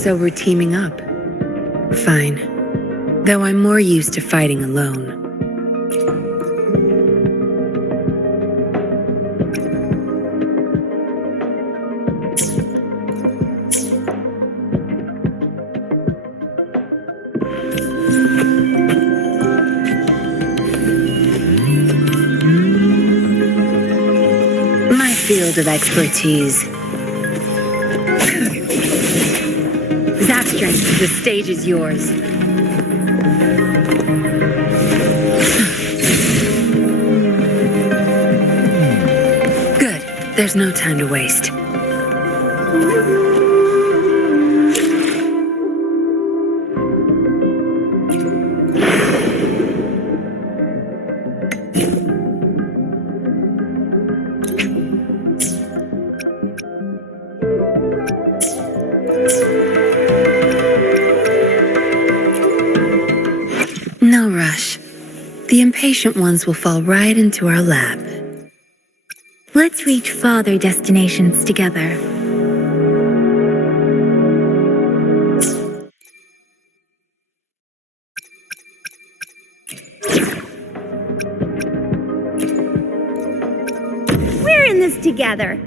So we're teaming up. Fine. Though I'm more used to fighting alone. My field of expertise. Zap strength, the stage is yours. Good. There's no time to waste. No rush. The impatient ones will fall right into our lap. Let's reach farther destinations together. We're in this together.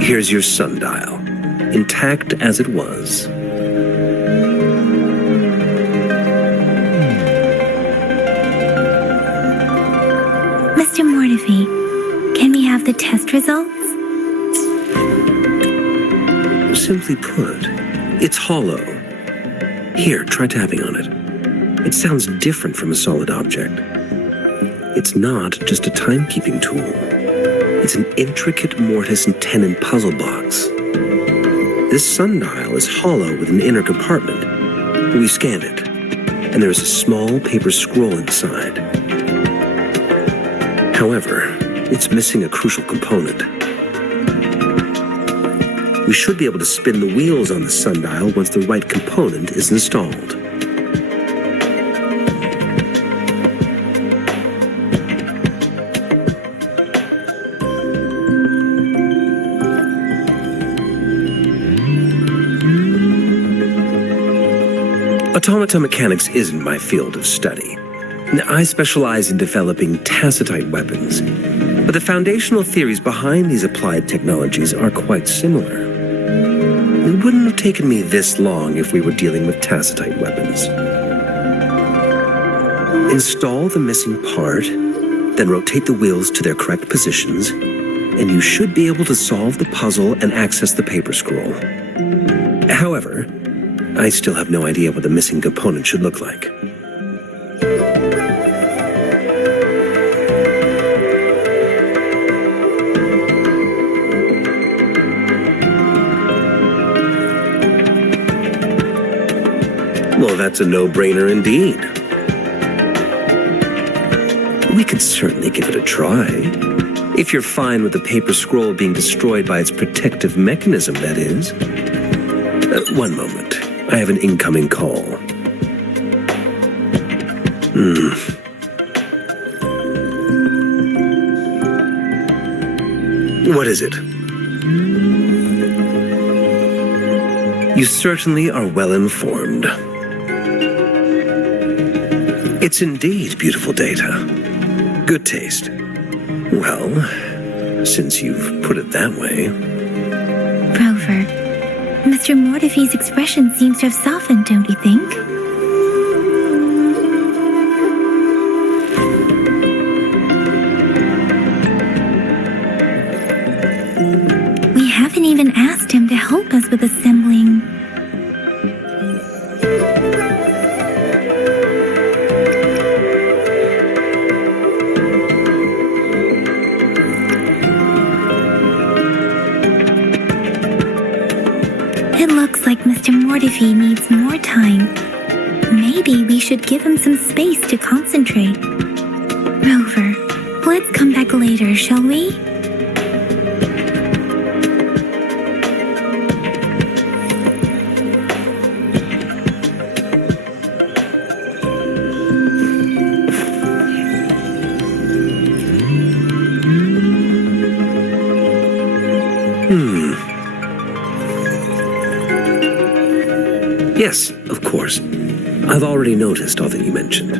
Here's your sundial, intact as it was. Mr. Mortefi, can we have the test results? Simply put, it's hollow. Here, try tapping on it. It sounds different from a solid object. It's not just a timekeeping tool. It's an intricate mortise and tenon puzzle box. This sundial is hollow with an inner compartment. We scanned it, and there is a small paper scroll inside. However, it's missing a crucial component. We should be able to spin the wheels on the sundial once the right component is installed. Automata mechanics isn't my field of study. I specialize in developing tacitite weapons, but the foundational theories behind these applied technologies are quite similar. It wouldn't have taken me this long if we were dealing with tacitite weapons. Install the missing part, then rotate the wheels to their correct positions, and you should be able to solve the puzzle and access the paper scroll. However, I still have no idea what the missing component should look like. Well, that's a no-brainer indeed. We could certainly give it a try. If you're fine with the paper scroll being destroyed by its protective mechanism, that is. One moment. I have an incoming call. What is it? You certainly are well informed. It's indeed beautiful data. Good taste. Well, since you've put it that way. Rover, Mr. Mortefi's expression seems to have softened, don't you think? We haven't even asked him to help us with assembling. It looks like Mr. Mortefi needs more time. Maybe we should give him some space to concentrate. Rover, let's come back later, shall we? Yes, of course. I've already noticed all that you mentioned.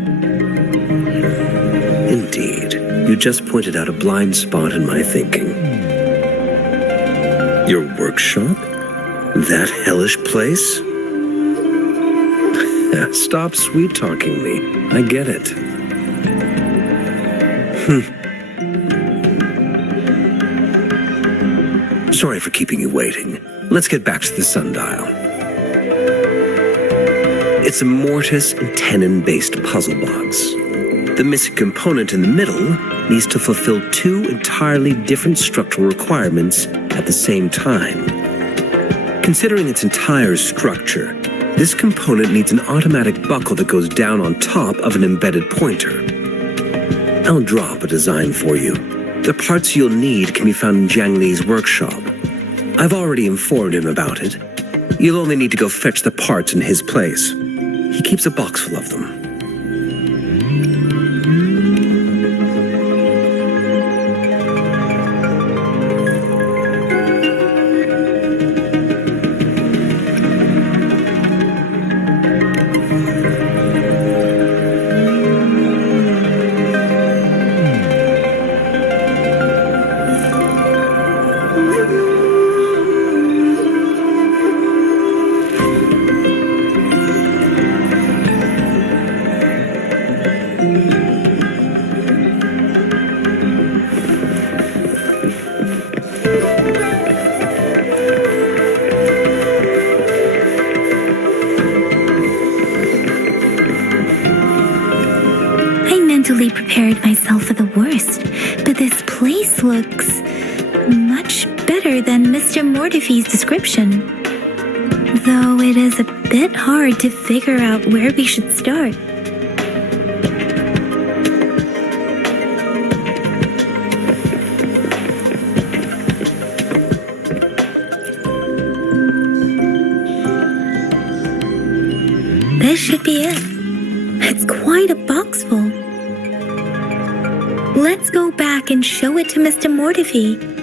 Indeed, you just pointed out a blind spot in my thinking. Your workshop? That hellish place? Stop sweet-talking me. I get it. Sorry for keeping you waiting. Let's get back to the sundial. It's a mortise and tenon-based puzzle box. The missing component in the middle needs to fulfill two entirely different structural requirements at the same time. Considering its entire structure, this component needs an automatic buckle that goes down on top of an embedded pointer. I'll drop a design for you. The parts you'll need can be found in Jiang Li's workshop. I've already informed him about it. You'll only need to go fetch the parts in his place. He keeps a box full of them. Prepared myself for the worst, but this place looks much better than Mr. Mortifee's description. Though it is a bit hard to figure out where we should start. This should be it. It's quite a box full. Let's go back and show it to Mr. Mortifee.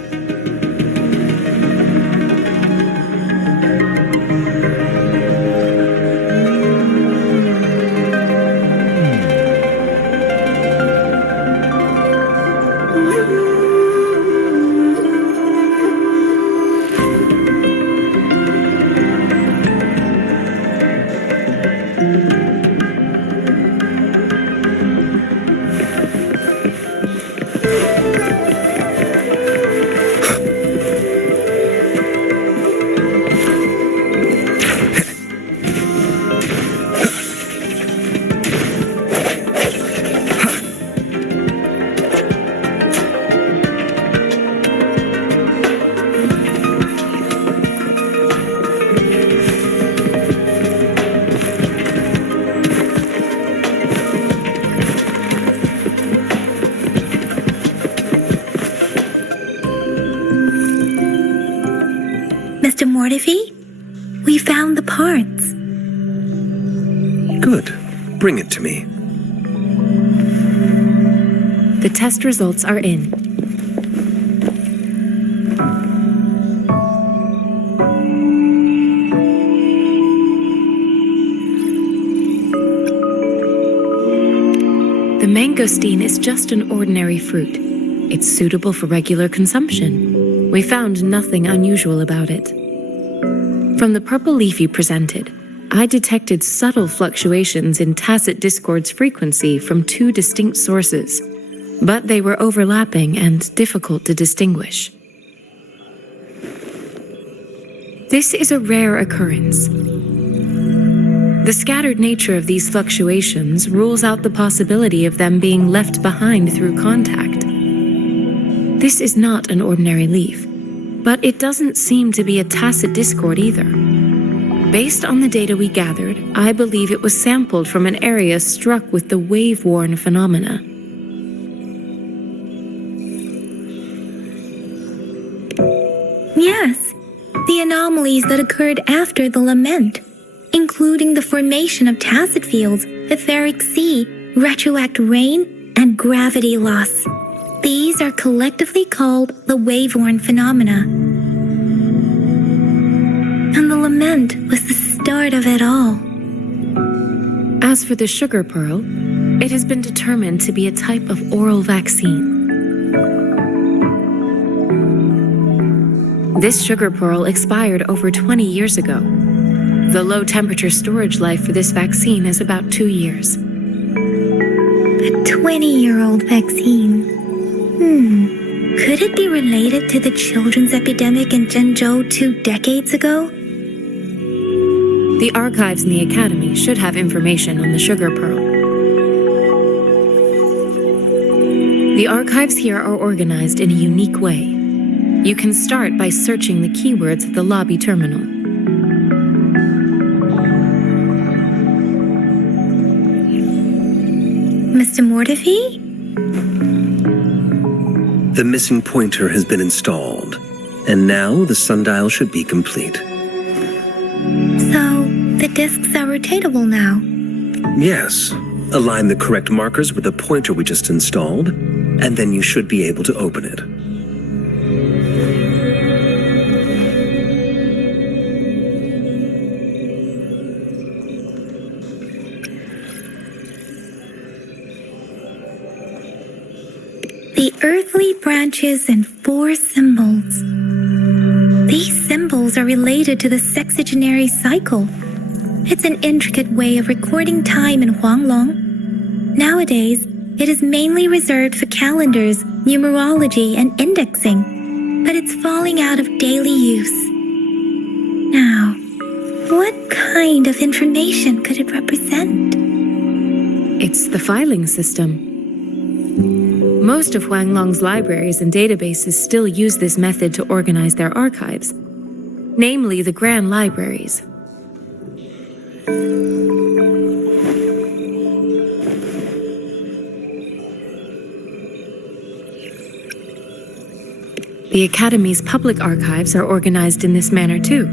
Mr. Mortifee, we found the parts. Good. Bring it to me. The test results are in. The mangosteen is just an ordinary fruit. It's suitable for regular consumption. We found nothing unusual about it. From the purple leaf you presented, I detected subtle fluctuations in tacit discord's frequency from two distinct sources, but they were overlapping and difficult to distinguish. This is a rare occurrence. The scattered nature of these fluctuations rules out the possibility of them being left behind through contact. This is not an ordinary leaf, but it doesn't seem to be a tacit discord either. Based on the data we gathered, I believe it was sampled from an area struck with the wave-worn phenomena. Yes, the anomalies that occurred after the lament, including the formation of tacit fields, etheric sea, retroact rain, and gravity loss. These are collectively called the wave-worn phenomena. And the lament was the start of it all. As for the sugar pearl, it has been determined to be a type of oral vaccine. This sugar pearl expired over 20 years ago. The low-temperature storage life for this vaccine is about 2 years. A 20-year-old vaccine. Could it be related to the children's epidemic in Zhengzhou 2 decades ago? The archives in the Academy should have information on the sugar pearl. The archives here are organized in a unique way. You can start by searching the keywords at the lobby terminal. Mr. Mortefi? The missing pointer has been installed, and now the sundial should be complete. So, the discs are rotatable now. Yes. Align the correct markers with the pointer we just installed, and then you should be able to open it. The earthly branches and 4 symbols. These symbols are related to the sexagenary cycle. It's an intricate way of recording time in Huanglong. Nowadays, it is mainly reserved for calendars, numerology, and indexing, but it's falling out of daily use. Now, what kind of information could it represent? It's the filing system. Most of Huanglong's libraries and databases still use this method to organize their archives, namely the Grand Libraries. The Academy's public archives are organized in this manner too.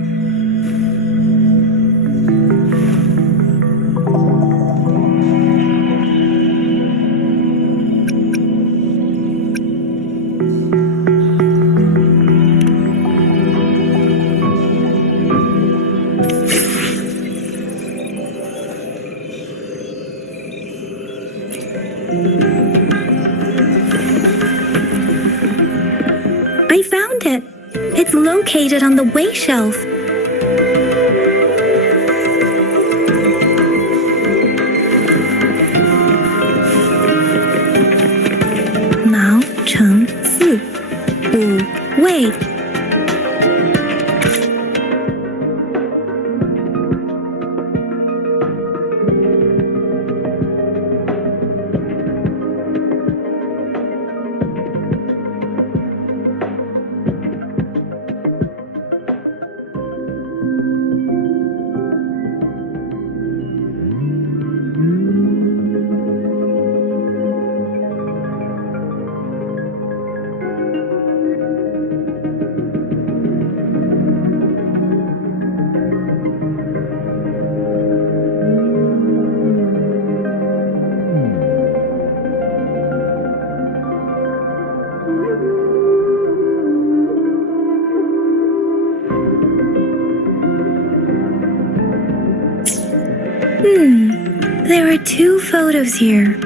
I found it. It's located on the way shelf. Mao Cheng Si, Wu Wei. There are 2 photos here.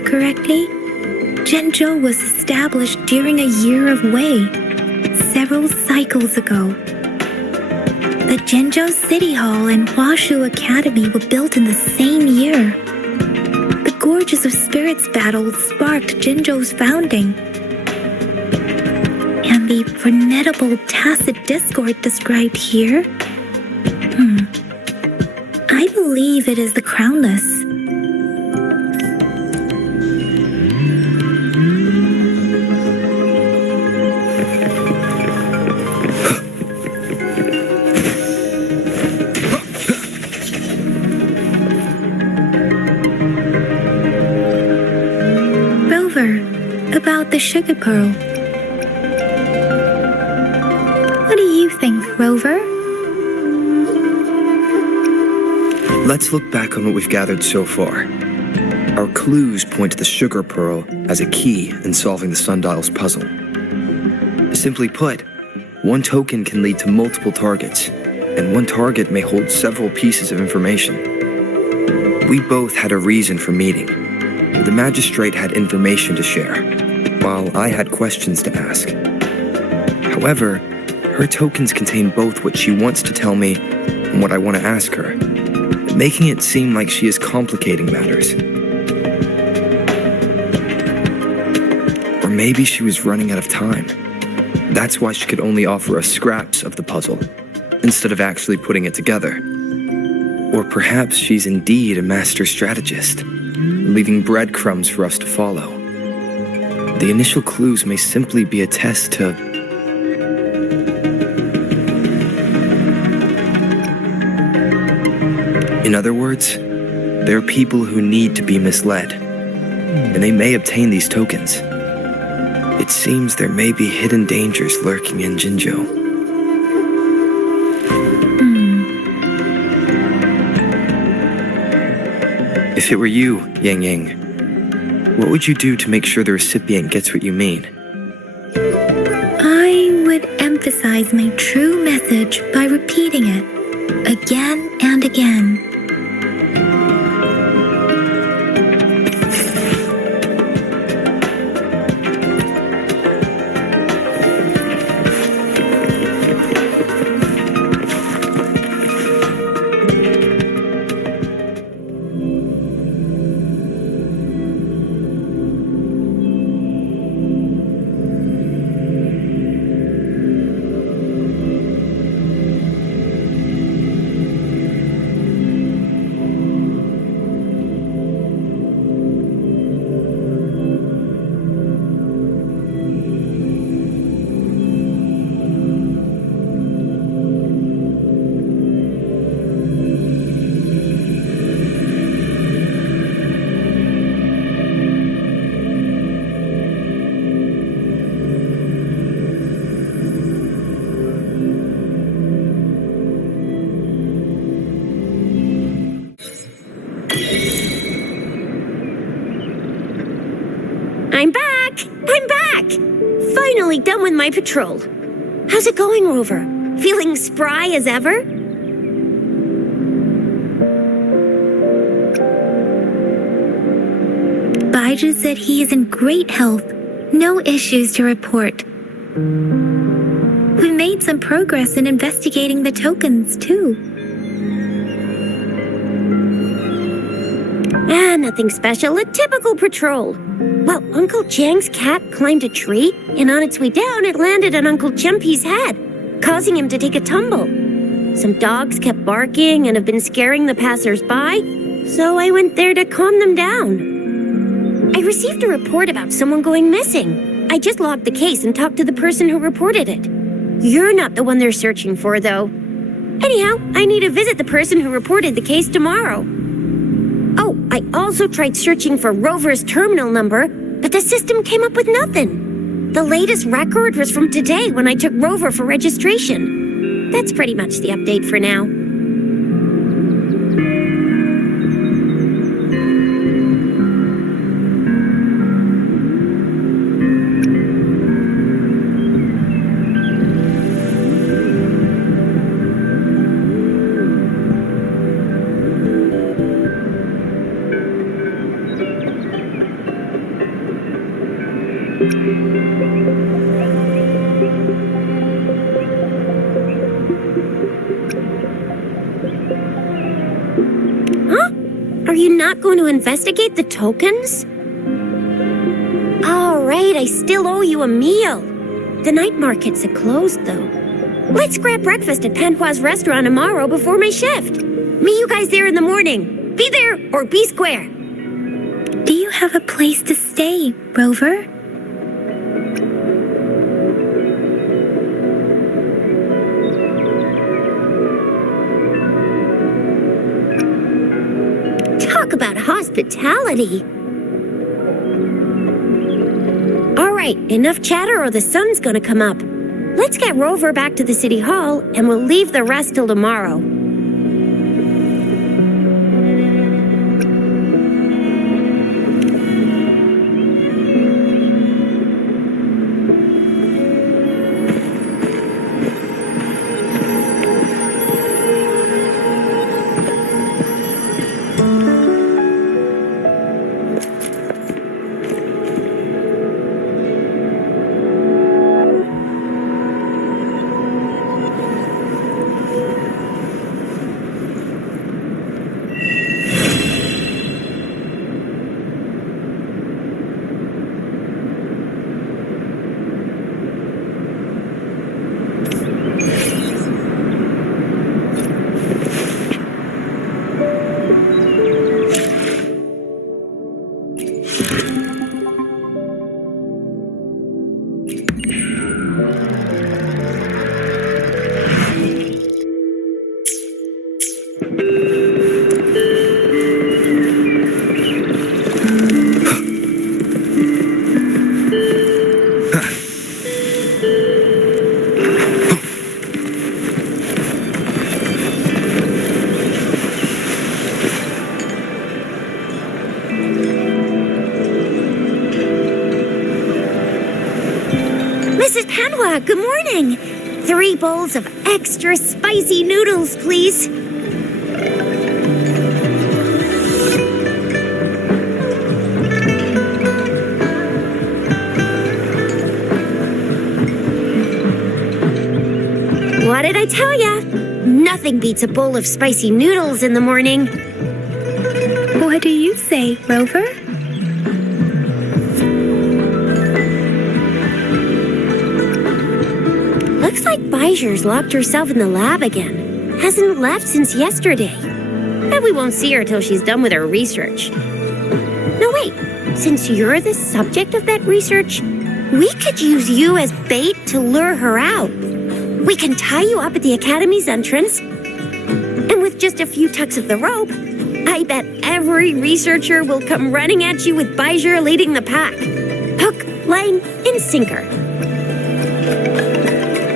correctly, Zhenzhou was established during a year of Wei, several cycles ago. The Zhenzhou City Hall and Huashu Academy were built in the same year. The Gorges of Spirits battle sparked Zhenzhou's founding. And the formidable tacit discord described here? I believe it is the Crownless. About the sugar pearl. What do you think, Rover? Let's look back on what we've gathered so far. Our clues point to the sugar pearl as a key in solving the sundial's puzzle. Simply put, one token can lead to multiple targets, and one target may hold several pieces of information. We both had a reason for meeting. The magistrate had information to share, while I had questions to ask. However, her tokens contain both what she wants to tell me and what I want to ask her, making it seem like she is complicating matters. Or maybe she was running out of time. That's why she could only offer us scraps of the puzzle, instead of actually putting it together. Or perhaps she's indeed a master strategist, leaving breadcrumbs for us to follow. The initial clues may simply be a test to... In other words, there are people who need to be misled, and they may obtain these tokens. It seems there may be hidden dangers lurking in Jinzhou. If it were you, Yang Yang, what would you do to make sure the recipient gets what you mean? I would emphasize my true message by repeating it again and again. I'm back! Finally done with my patrol. How's it going, Rover? Feeling spry as ever? Baiju said he is in great health. No issues to report. We made some progress in investigating the tokens, too. Nothing special. A typical patrol. Well, Uncle Chang's cat climbed a tree, and on its way down, it landed on Uncle Chempi's head, causing him to take a tumble. Some dogs kept barking and have been scaring the passers-by, so I went there to calm them down. I received a report about someone going missing. I just logged the case and talked to the person who reported it. You're not the one they're searching for, though. Anyhow, I need to visit the person who reported the case tomorrow. Oh, I also tried searching for Rover's terminal number, but the system came up with nothing. The latest record was from today when I took Rover for registration. That's pretty much the update for now. Huh? Are you not going to investigate the tokens? All right, I still owe you a meal. The night markets are closed, though. Let's grab breakfast at Panhua's restaurant tomorrow before my shift. Meet you guys there in the morning. Be there or be square. Do you have a place to stay, Rover? Talk about hospitality. All right, enough chatter or the sun's gonna come up. Let's get Rover back to the city hall and we'll leave the rest till tomorrow. Mrs. Panhua, good morning. 3 bowls of extra spicy noodles, please. What did I tell ya? Nothing beats a bowl of spicy noodles in the morning. What do you say, Rover? Looks like Bijou's locked herself in the lab again. Hasn't left since yesterday. Bet we won't see her till she's done with her research. No, wait. Since you're the subject of that research, we could use you as bait to lure her out. We can tie you up at the academy's entrance, and with just a few tucks of the rope, I bet every researcher will come running at you with Bijou leading the pack. Hook, line, and sinker.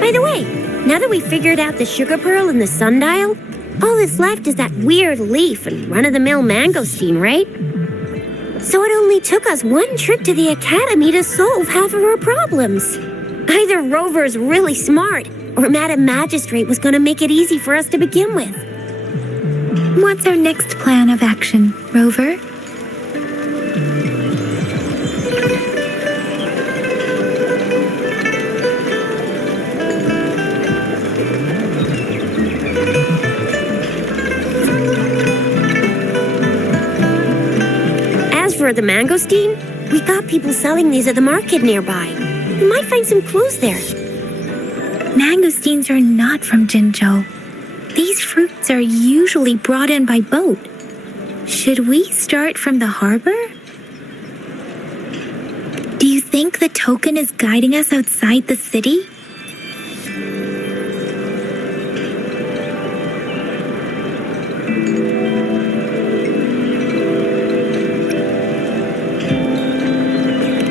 By the way, now that we've figured out the sugar pearl and the sundial, all that's left is that weird leaf and run-of-the-mill mangosteen, right? So it only took us 1 trip to the academy to solve half of our problems. Either Rover's really smart, or Madam Magistrate was going to make it easy for us to begin with. What's our next plan of action, Rover? As for the mangosteen, we got people selling these at the market nearby. We might find some clues there. Mangosteens are not from Jinzhou. These fruits are usually brought in by boat. Should we start from the harbor? Do you think the token is guiding us outside the city?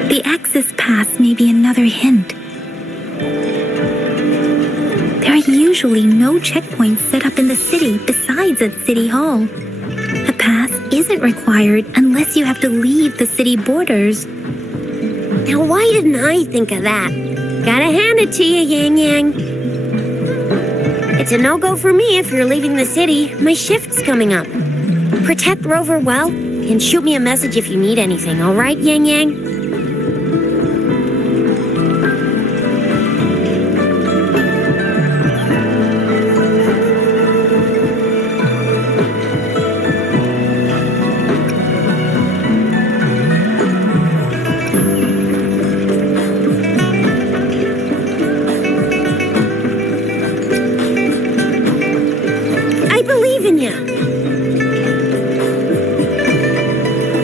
The access pass may be another hint. There are usually no checkpoints set up in the city besides at City Hall. A pass isn't required unless you have to leave the city borders. Now, why didn't I think of that? Gotta hand it to you, Yang Yang. It's a no-go for me if you're leaving the city. My shift's coming up. Protect Rover well, and shoot me a message if you need anything, all right, Yang Yang?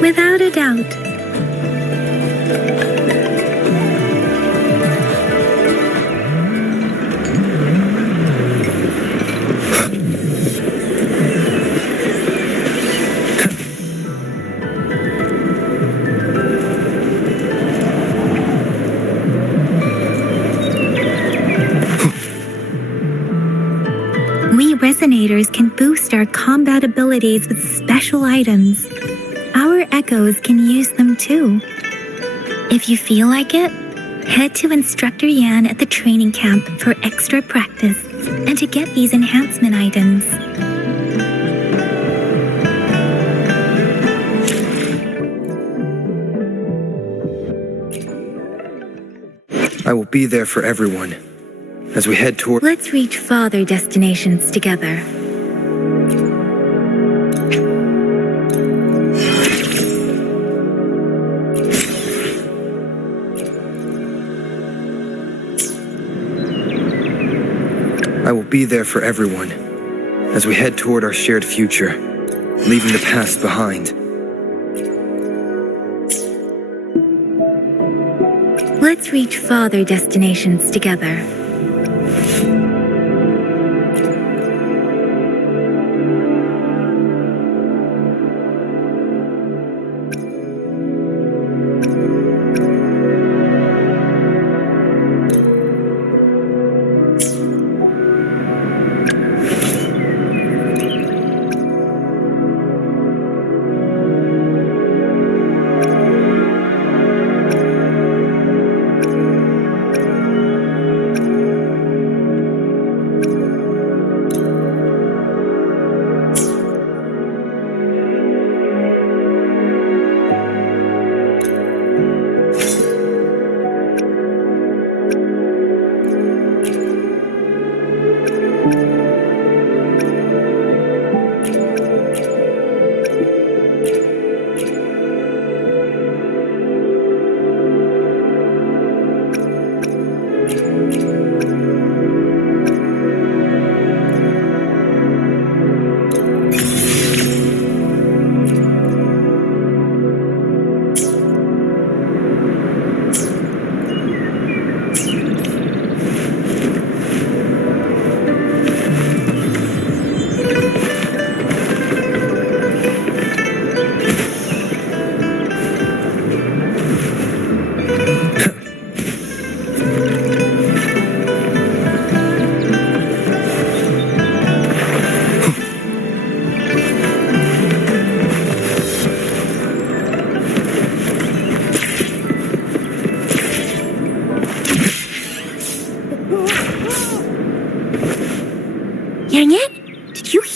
Without a doubt. We resonators can boost our combat abilities with special items. Our echoes can use them too. If you feel like it, head to Instructor Yan at the training camp for extra practice and to get these enhancement items. I will be there for everyone as we head toward... Let's reach farther destinations together. I will be there for everyone as we head toward our shared future, leaving the past behind. Let's reach farther destinations together.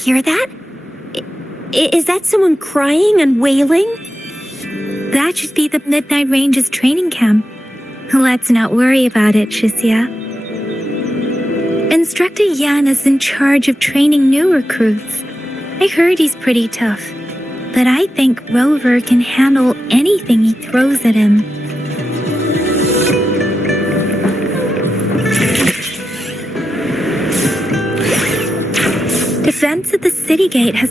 Hear that? Is that someone crying and wailing? That should be the Midnight Range's training camp. Let's not worry about it, Shisia. Instructor Yan is in charge of training new recruits. I heard he's pretty tough, but I think Rover can handle anything he throws at him. Defense at the city gate has...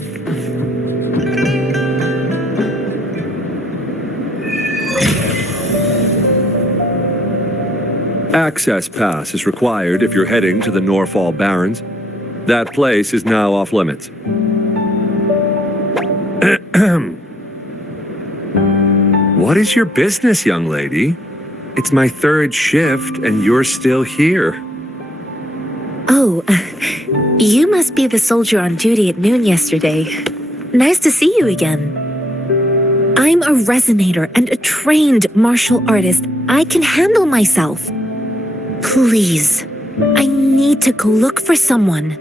Access pass is required if you're heading to the Norfall Barrens. That place is now off limits. What is your business, young lady? It's my third shift and you're still here. Oh, you must be the soldier on duty at noon yesterday. Nice to see you again. I'm a resonator and a trained martial artist. I can handle myself. Please, I need to go look for someone.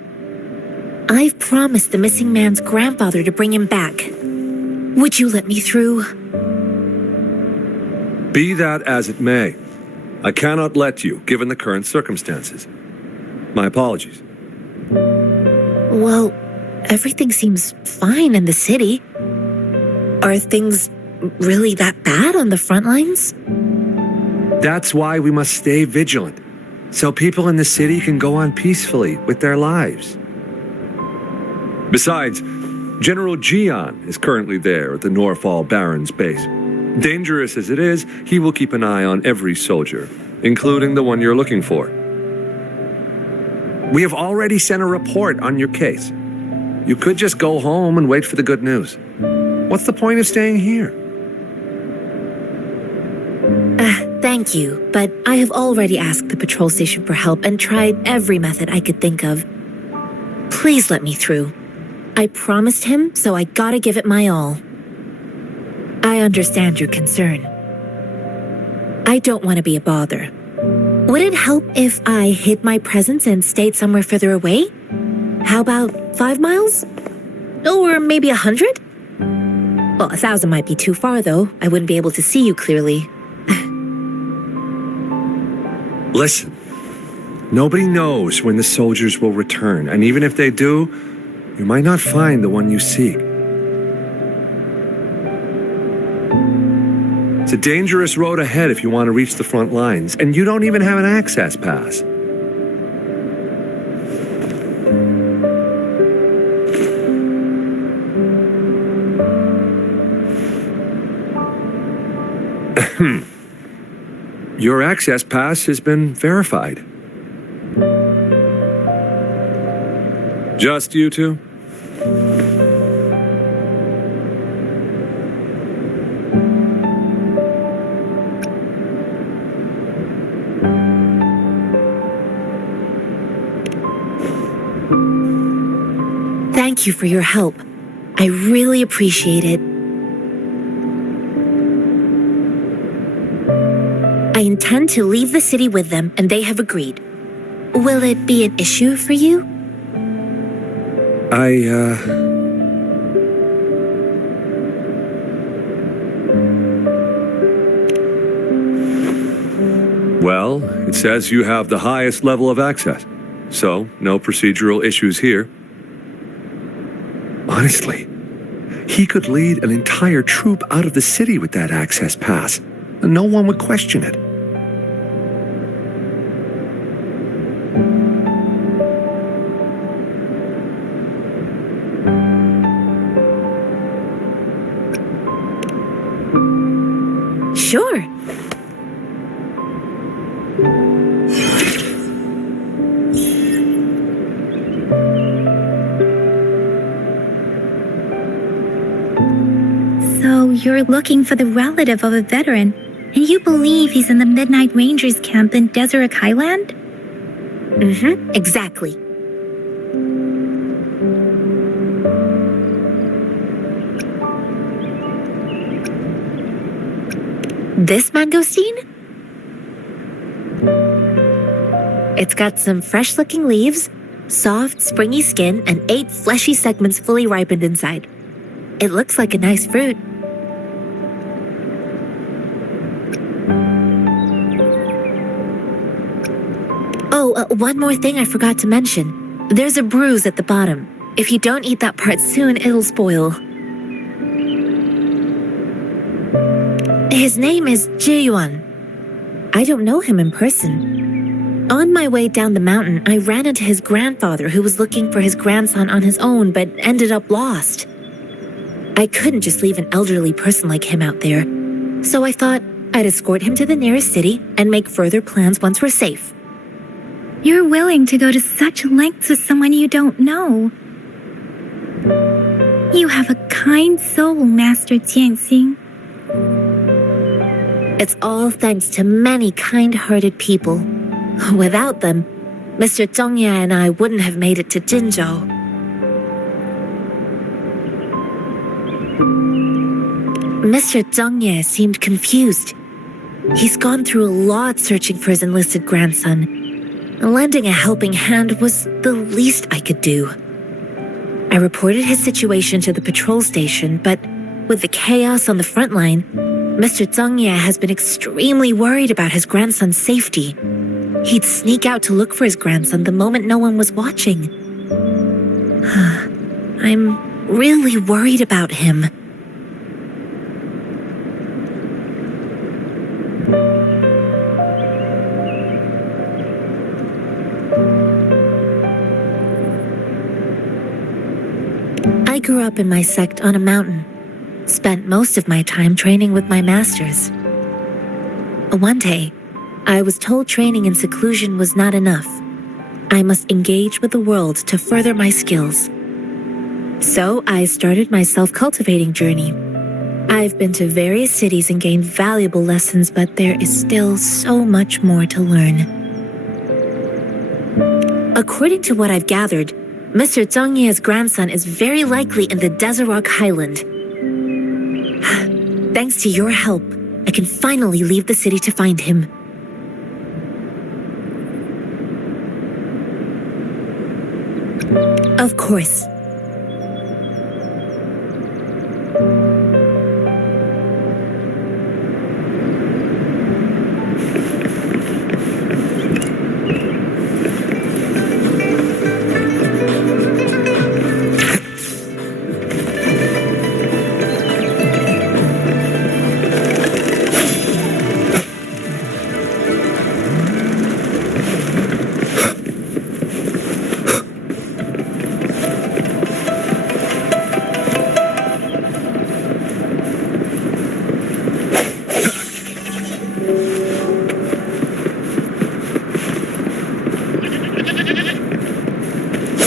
I've promised the missing man's grandfather to bring him back. Would you let me through? Be that as it may, I cannot let you, given the current circumstances. My apologies. Well, everything seems fine in the city. Are things really that bad on the front lines? That's why we must stay vigilant, so people in the city can go on peacefully with their lives. Besides, General Jian is currently there at the Norfall Baron's base. Dangerous as it is, he will keep an eye on every soldier, including the one you're looking for. We have already sent a report on your case. You could just go home and wait for the good news. What's the point of staying here? Thank you, but I have already asked the patrol station for help and tried every method I could think of. Please let me through. I promised him, so I gotta give it my all. I understand your concern. I don't want to be a bother. Would it help if I hid my presence and stayed somewhere further away? How about 5 miles? Or maybe 100? Well, 1,000 might be too far, though. I wouldn't be able to see you clearly. Listen, nobody knows when the soldiers will return, and even if they do, you might not find the one you seek. It's a dangerous road ahead if you want to reach the front lines, and you don't even have an access pass. Your access pass has been verified. Just you two? Thank you for your help. I really appreciate it. I intend to leave the city with them, and they have agreed. Will it be an issue for you? Well, it says you have the highest level of access, so no procedural issues here. Honestly, he could lead an entire troop out of the city with that access pass, and no one would question it. Sure. So you're looking for the relative of a veteran, and you believe he's in the Midnight Rangers camp in Deseret Highland? Exactly. This mangosteen? It's got some fresh-looking leaves, soft, springy skin, and 8 fleshy segments fully ripened inside. It looks like a nice fruit. Oh, one more thing I forgot to mention. There's a bruise at the bottom. If you don't eat that part soon, it'll spoil. His name is Ji-yuan. I don't know him in person. On my way down the mountain, I ran into his grandfather who was looking for his grandson on his own but ended up lost. I couldn't just leave an elderly person like him out there, so I thought I'd escort him to the nearest city and make further plans once we're safe. You're willing to go to such lengths with someone you don't know. You have a kind soul, Master Jianxing. It's all thanks to many kind-hearted people. Without them, Mr. Zhongye and I wouldn't have made it to Jinzhou. Mr. Zhongye seemed confused. He's gone through a lot searching for his enlisted grandson. Lending a helping hand was the least I could do. I reported his situation to the patrol station, but with the chaos on the front line, Mr. Zhongye has been extremely worried about his grandson's safety. He'd sneak out to look for his grandson the moment no one was watching. I'm really worried about him. I grew up in my sect on a mountain. Spent most of my time training with my masters. One day, I was told training in seclusion was not enough. I must engage with the world to further my skills. So I started my self-cultivating journey. I've been to various cities and gained valuable lessons, but there is still so much more to learn. According to what I've gathered, Mr. Zheng Ye's grandson is very likely in the Desert Highland. Thanks to your help, I can finally leave the city to find him. Of course.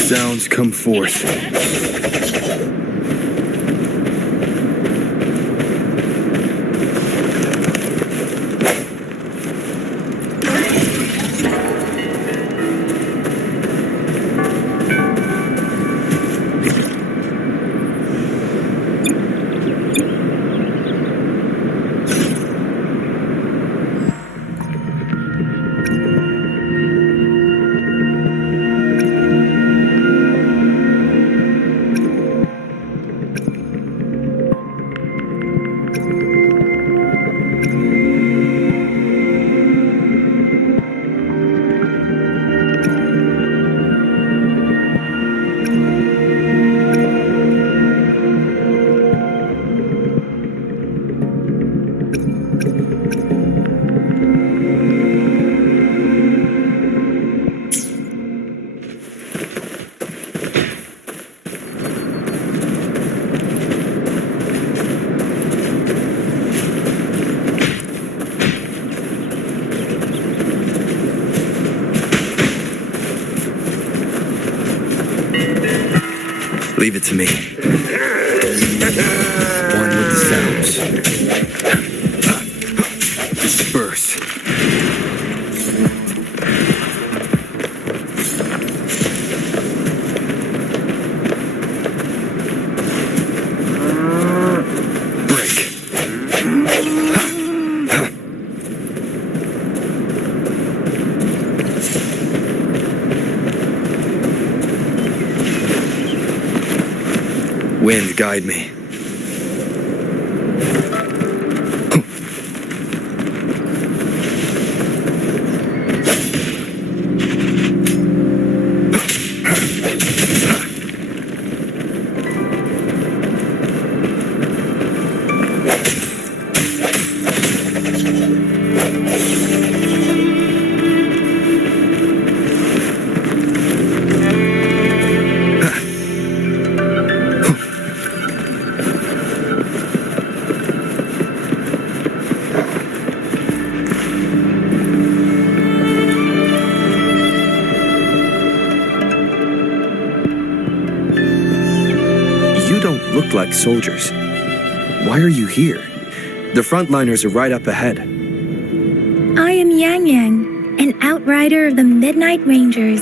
Sounds come forth. Leave it to me. One with the sounds. Disperse. Break. Wind, guide me. Look like soldiers. Why are you here? The frontliners are right up ahead. I am Yang Yang, an outrider of the Midnight Rangers.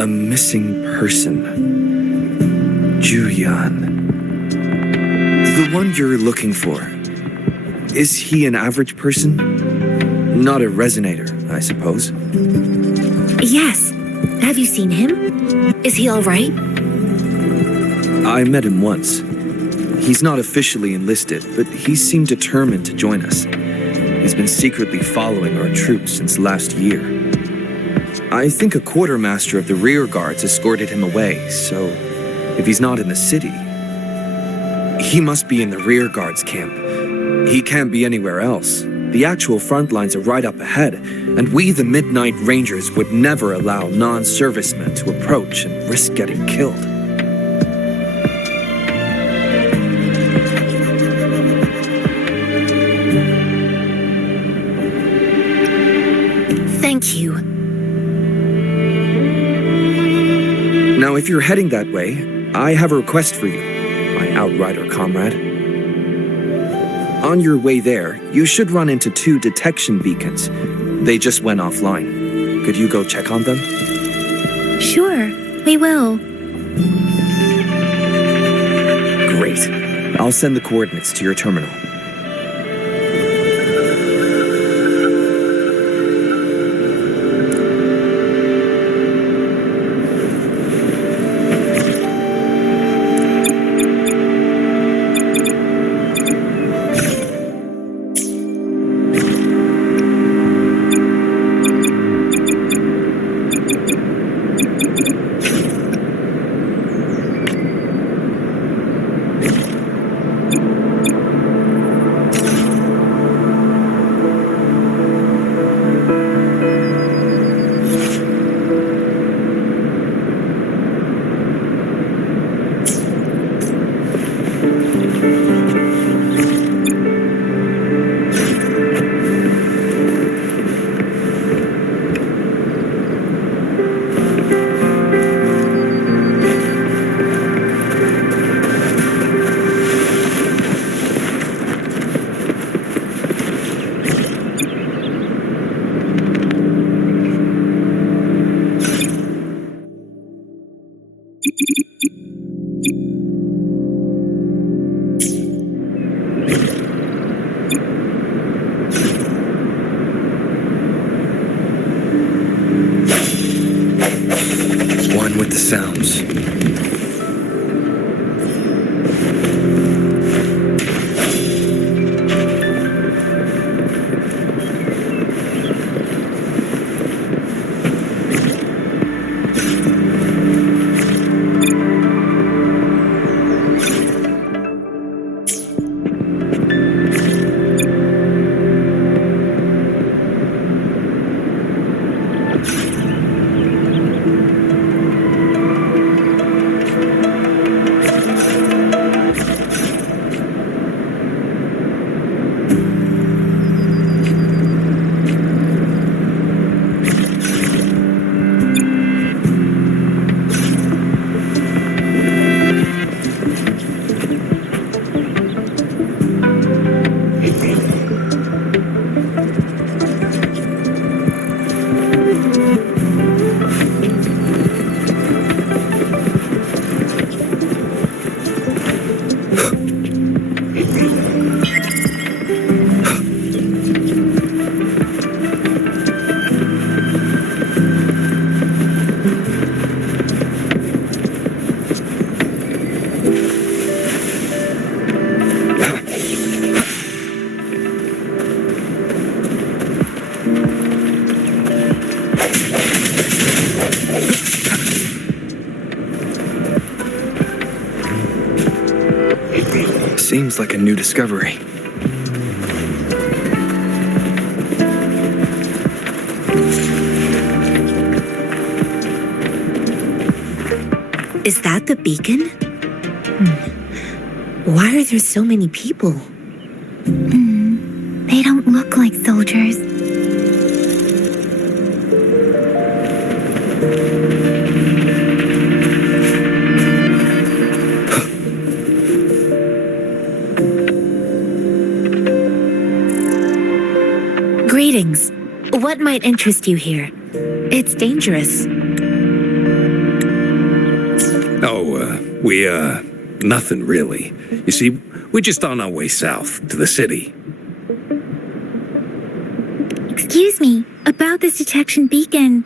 A missing person. Juyan. The one you're looking for. Is he an average person? Not a resonator, I suppose. Yes. Have you seen him? Is he all right? I met him once. He's not officially enlisted, but he seemed determined to join us. He's been secretly following our troops since last year. I think a quartermaster of the rear guards escorted him away, so if he's not in the city, he must be in the rear guards camp. He can't be anywhere else. The actual front lines are right up ahead, and we, the Midnight Rangers, would never allow non-servicemen to approach and risk getting killed. Thank you. Now, if you're heading that way, I have a request for you, my Outrider comrade. On your way there, you should run into 2 detection beacons. They just went offline. Could you go check on them? Sure, we will. Great. I'll send the coordinates to your terminal. One with the sounds. Seems like a new discovery. Is that the beacon? Why are there so many people? They don't look like soldiers. Greetings. What might interest you here? It's dangerous. Nothing really. You see, we're just on our way south to the city. Excuse me, about this detection beacon.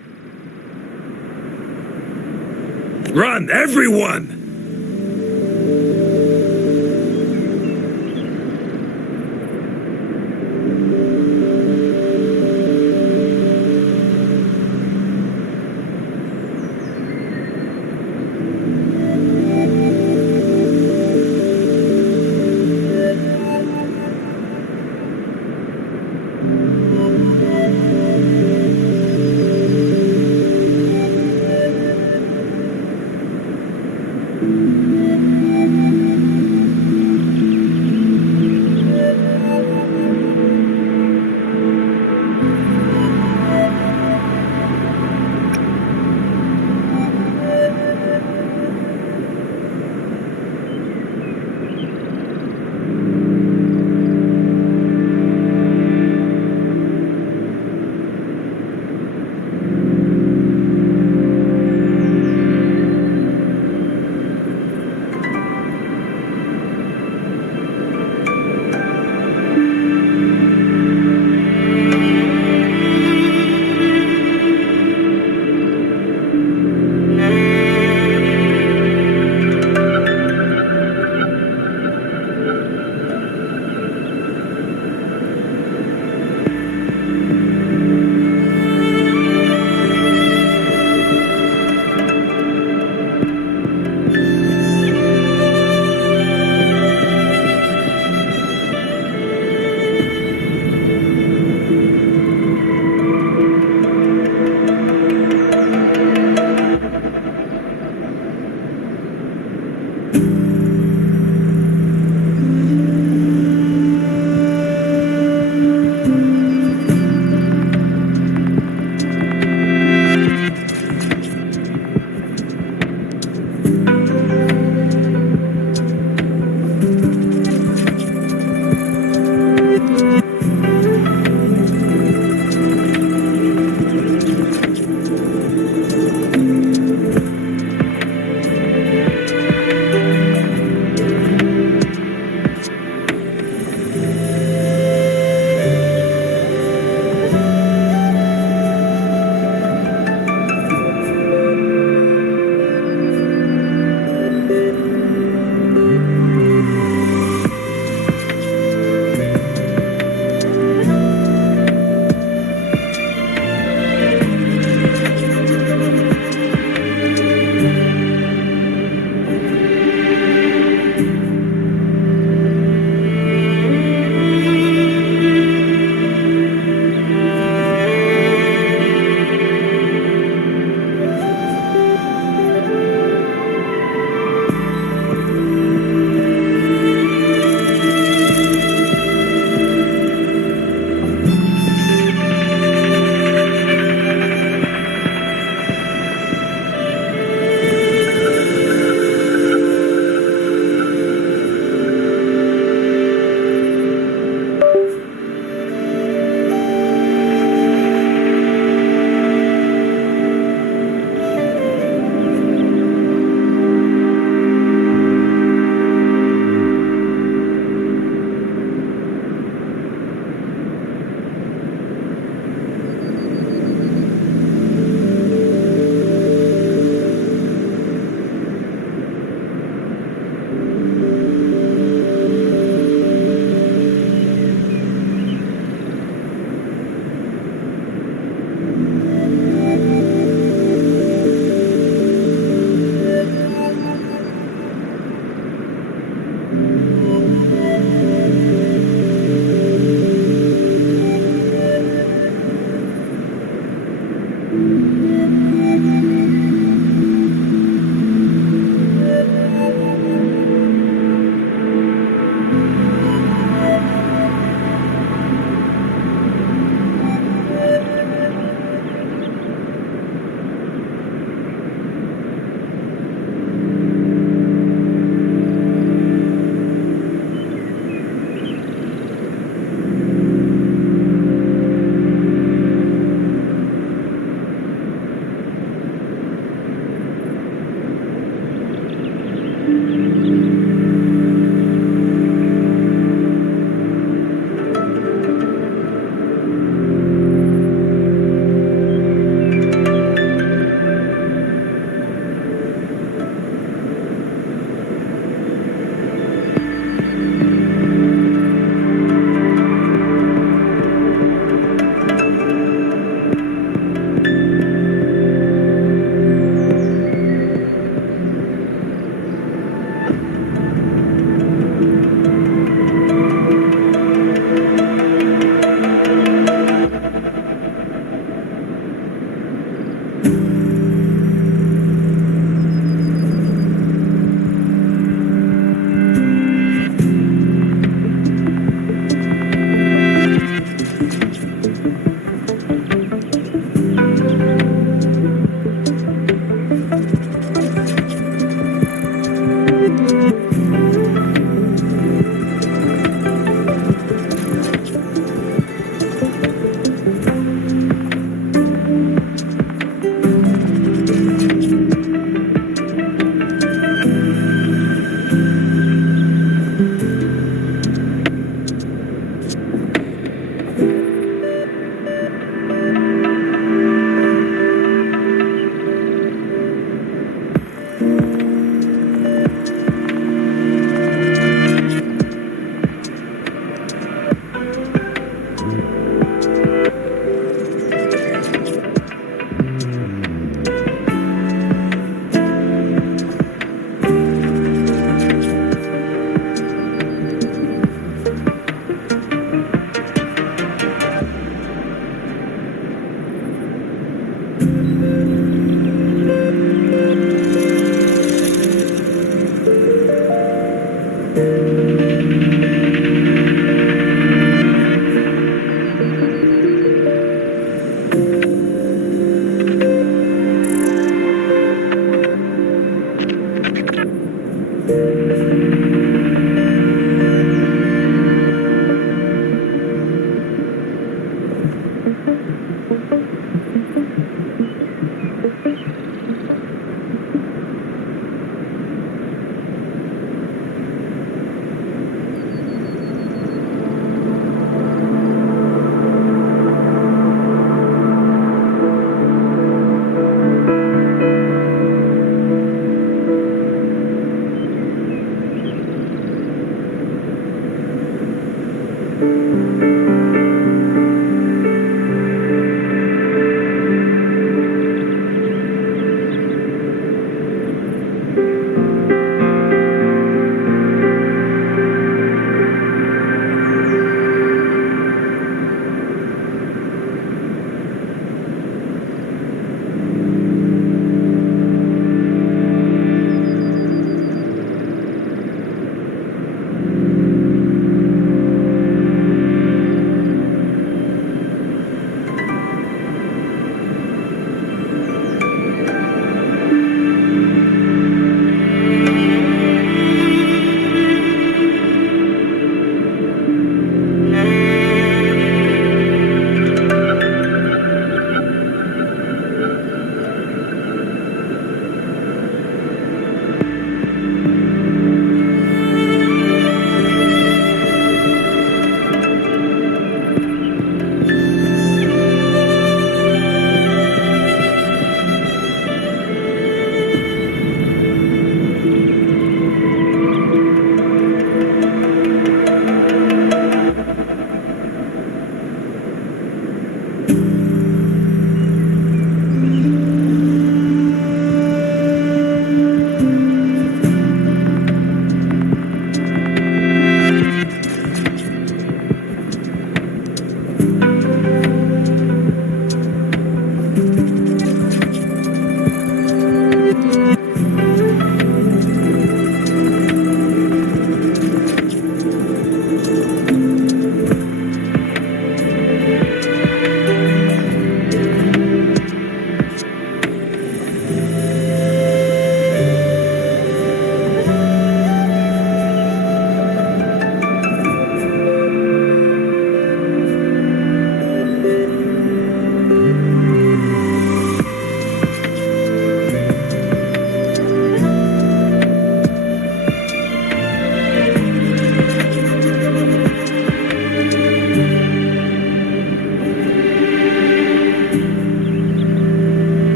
Run, everyone!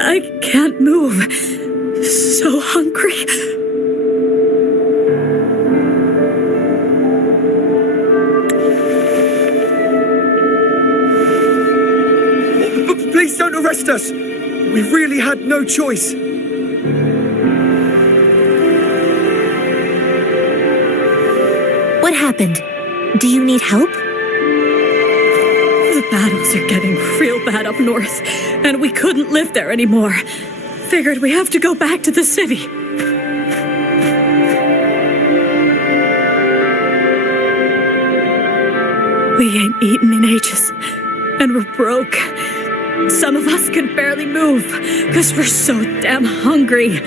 I can't move. So hungry. Please don't arrest us! We really had no choice. What happened? Do you need help? The battles are getting real bad up north, and we couldn't live there anymore. Figured we have to go back to the city. We ain't eaten in ages, and we're broke. Some of us can barely move, because we're so damn hungry.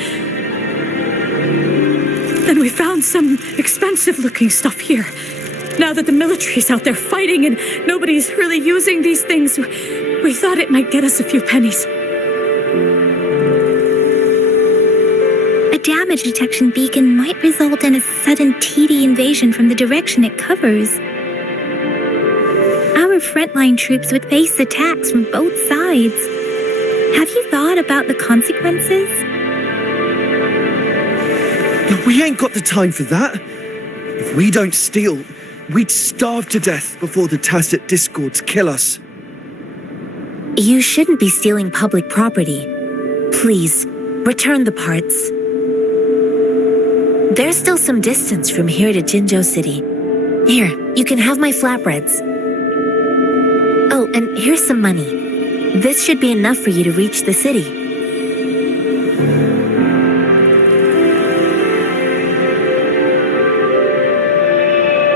And we found some expensive-looking stuff here. Now that the military's out there fighting and nobody's really using these things, we thought it might get us a few pennies. A damage detection beacon might result in a sudden TD invasion from the direction it covers. Our frontline troops would face attacks from both sides. Have you thought about the consequences? We ain't got the time for that. If we don't steal, we'd starve to death before the tacit discords kill us. You shouldn't be stealing public property. Please, return the parts. There's still some distance from here to Jinzhou City. Here, you can have my flatbreads. and here's some money. This should be enough for you to reach the city.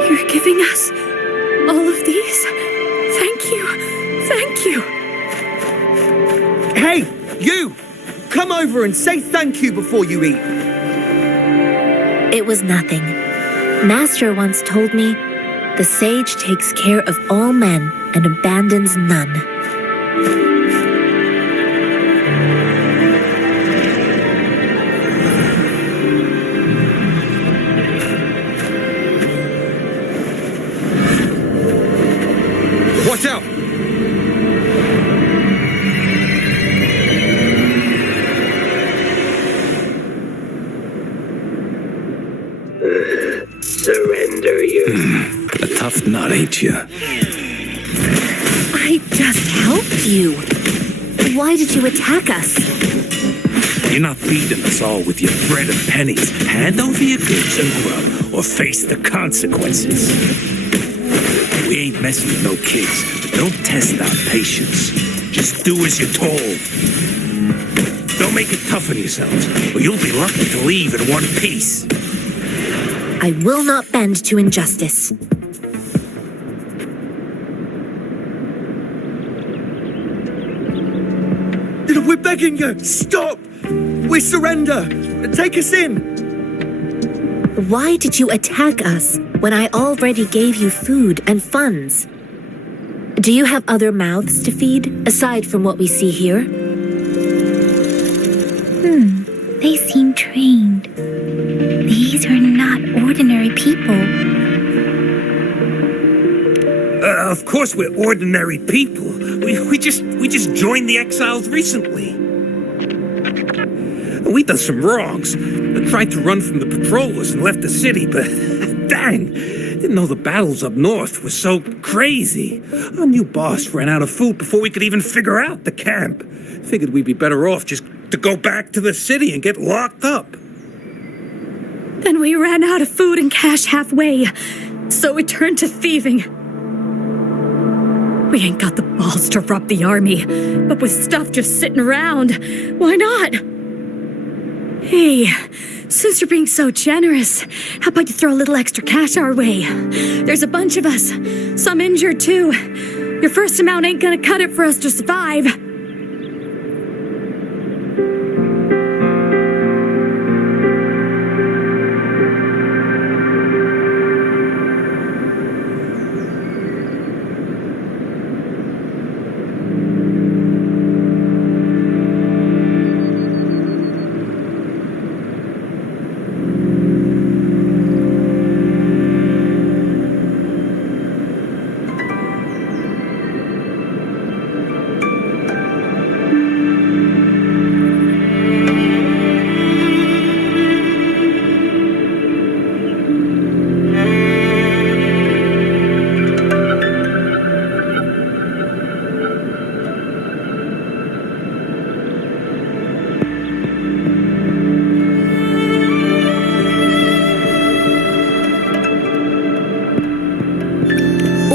You're giving us all of these? Thank you. Thank you. Hey, you! Come over and say thank you before you eat. It was nothing. Master once told me, the sage takes care of all men and abandons none. Watch out! Surrender you. A tough nut, ain't you? I just helped you. Why did you attack us? You're not feeding us all with your bread and pennies. Hand over your goods and grub, or face the consequences. We ain't messing with no kids. Don't test our patience. Just do as you're told. Don't make it tough on yourselves, or you'll be lucky to leave in one piece. I will not bend to injustice. We're begging you! Stop! We surrender! Take us in! Why did you attack us when I already gave you food and funds? Do you have other mouths to feed, aside from what we see here? They seem trained. These are not ordinary people. Of course we're ordinary people. We just joined the exiles recently. We done some wrongs. We tried to run from the patrollers and left the city, but dang, didn't know the battles up north were so crazy. Our new boss ran out of food before we could even figure out the camp. Figured we'd be better off just to go back to the city and get locked up. Then we ran out of food and cash halfway, so we turned to thieving. We ain't got the balls to rob the army, but with stuff just sitting around, why not? Hey, since you're being so generous, how about you throw a little extra cash our way? There's a bunch of us, some injured too. Your first amount ain't gonna cut it for us to survive.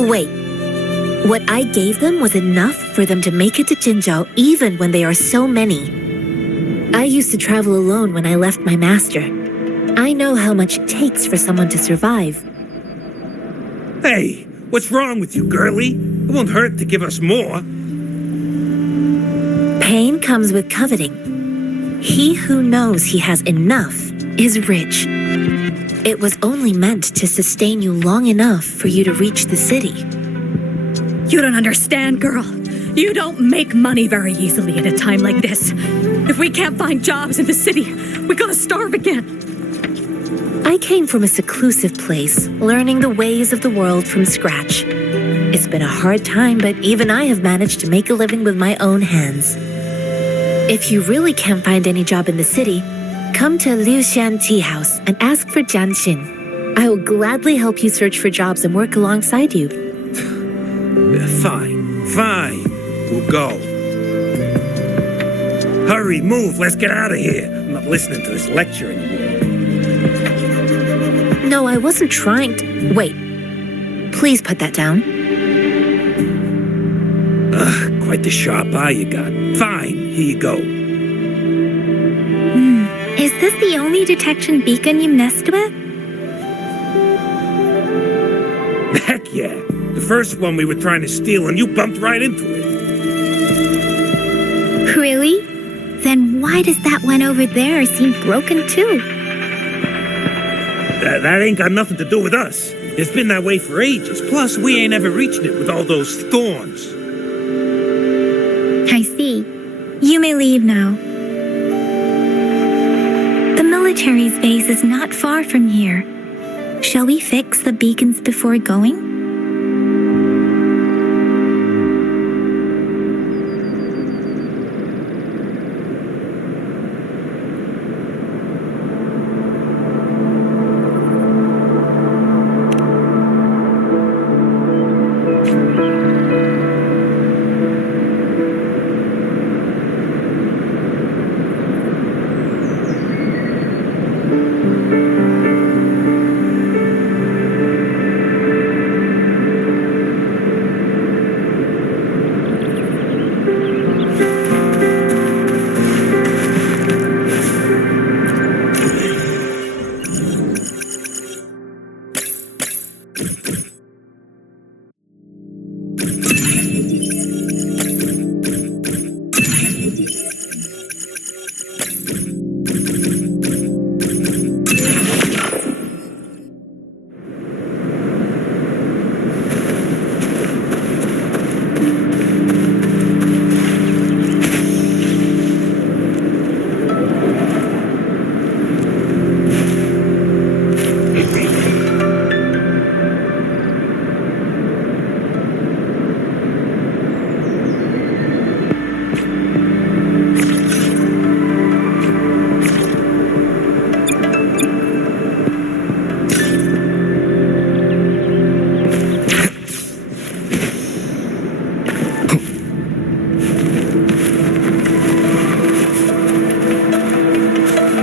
Wait, what I gave them was enough for them to make it to Jingzhou even when they are so many. I used to travel alone when I left my master. I know how much it takes for someone to survive. Hey, what's wrong with you, girlie? It won't hurt to give us more. Pain comes with coveting. He who knows he has enough is rich. It was only meant to sustain you long enough for you to reach the city. You don't understand, girl. You don't make money very easily at a time like this. If we can't find jobs in the city, we're gonna starve again. I came from a seclusive place, learning the ways of the world from scratch. It's been a hard time, but even I have managed to make a living with my own hands. If you really can't find any job in the city, come to Liu Xian Tea House and ask for Jian Xin. I will gladly help you search for jobs and work alongside you. Fine. We'll go. Hurry, move, let's get out of here. I'm not listening to this lecture anymore. No, I wasn't trying to... Wait. Please put that down. Quite the sharp eye you got. Fine, here you go. Is this the only detection beacon you messed with? Heck yeah. The first one we were trying to steal and you bumped right into it. Really? Then why does that one over there seem broken too? That ain't got nothing to do with us. It's been that way for ages. Plus, we ain't ever reached it with all those thorns. I see. You may leave now. The military's base is not far from here. Shall we fix the beacons before going?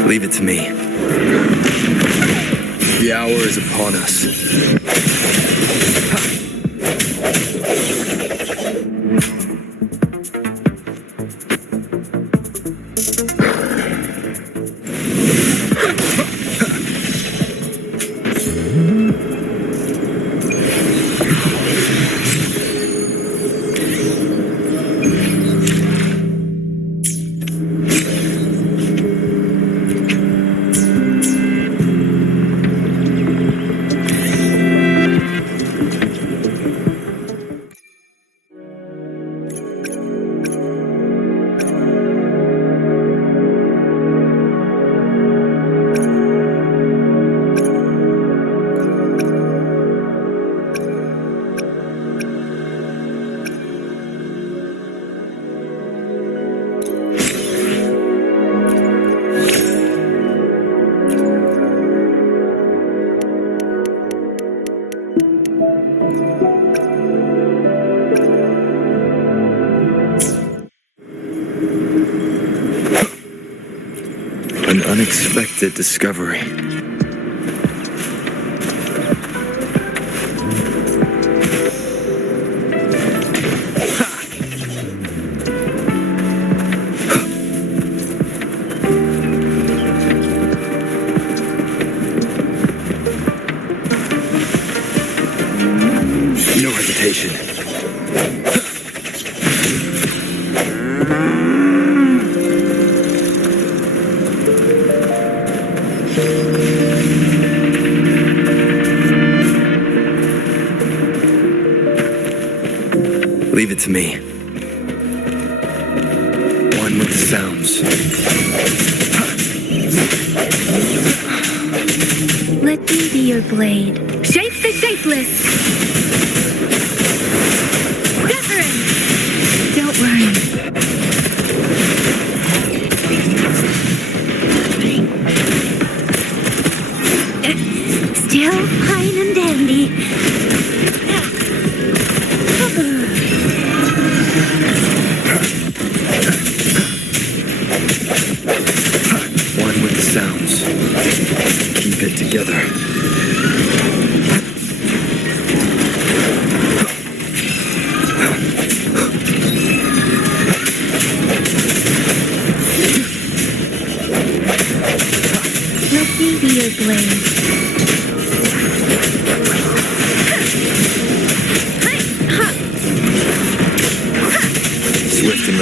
Leave it to me. The hour is upon us. An unexpected discovery. No hesitation. Leave it to me. One with the sounds. Let me be your blade. Shape the shapeless! Catherine! Don't worry. Still fine and dandy. One with the sounds. Keep it together.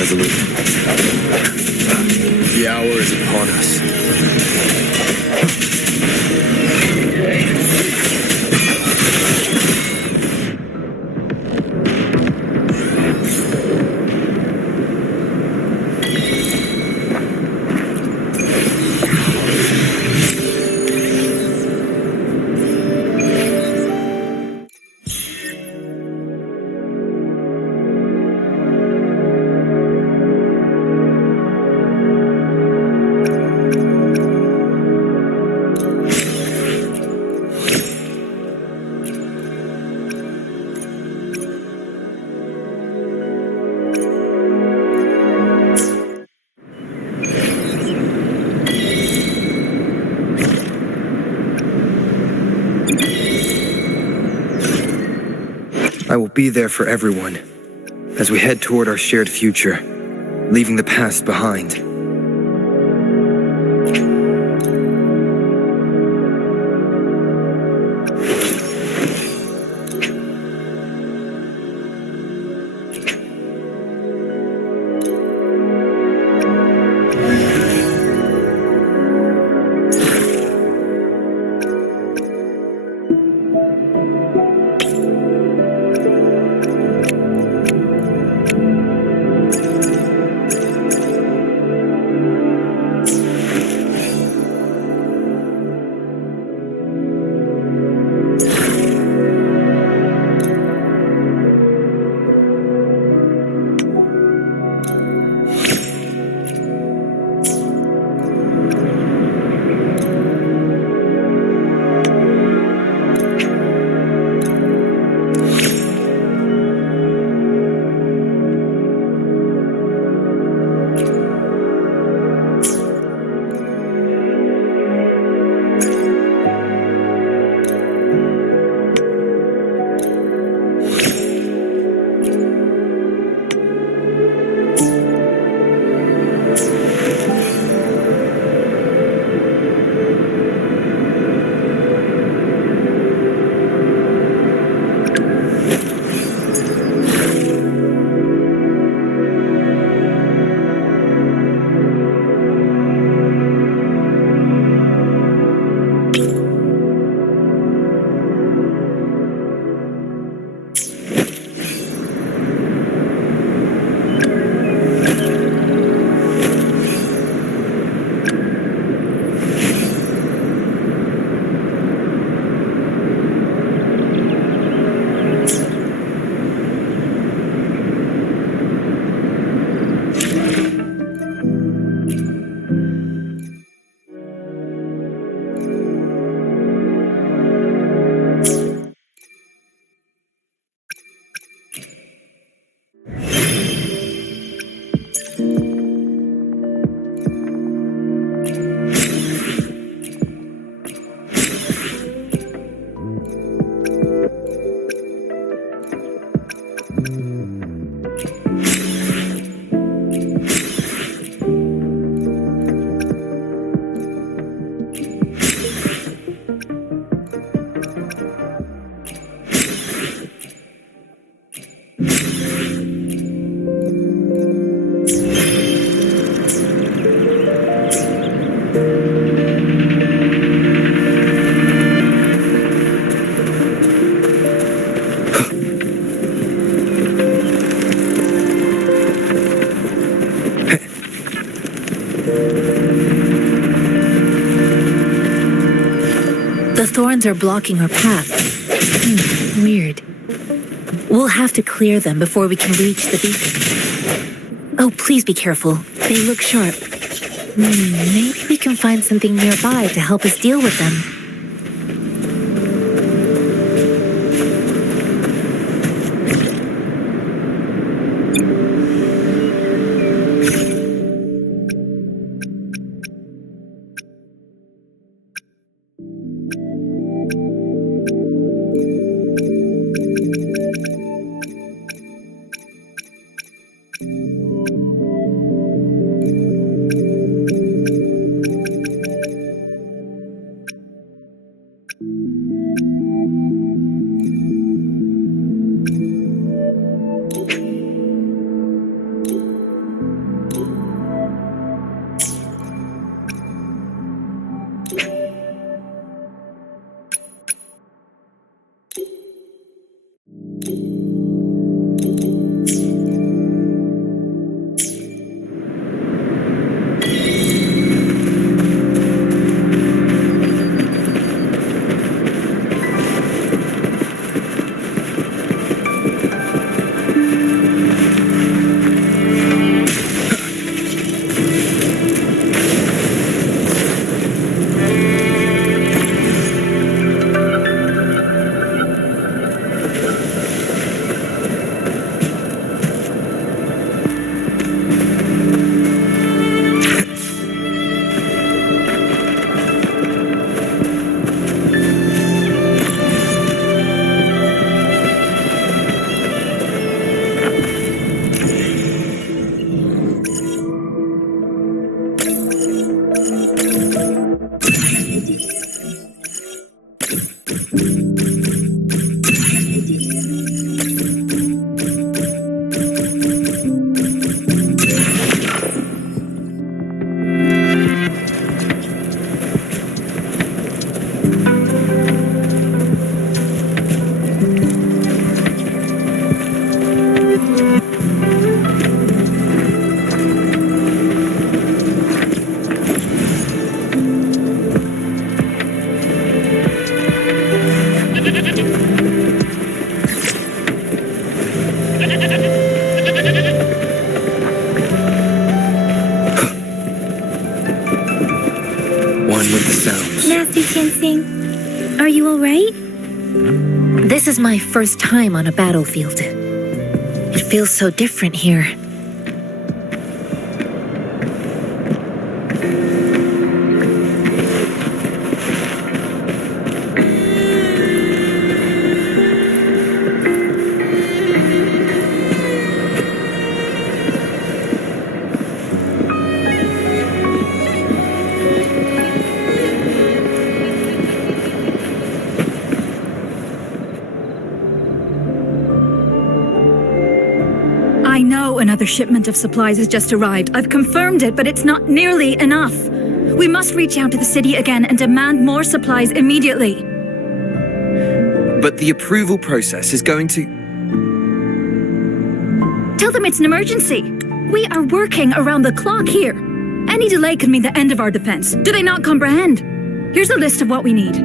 resolute. The hour is upon us. I will be there for everyone as we head toward our shared future, leaving the past behind. The thorns are blocking our path. Weird. We'll have to clear them before we can reach the beacon. Oh, please be careful. They look sharp. Maybe we can find something nearby to help us deal with them. my first time on a battlefield. It feels so different here. I know another shipment of supplies has just arrived. I've confirmed it, but it's not nearly enough. We must reach out to the city again and demand more supplies immediately. But the approval process is going to... Tell them it's an emergency. We are working around the clock here. Any delay could mean the end of our defense. Do they not comprehend? Here's a list of what we need.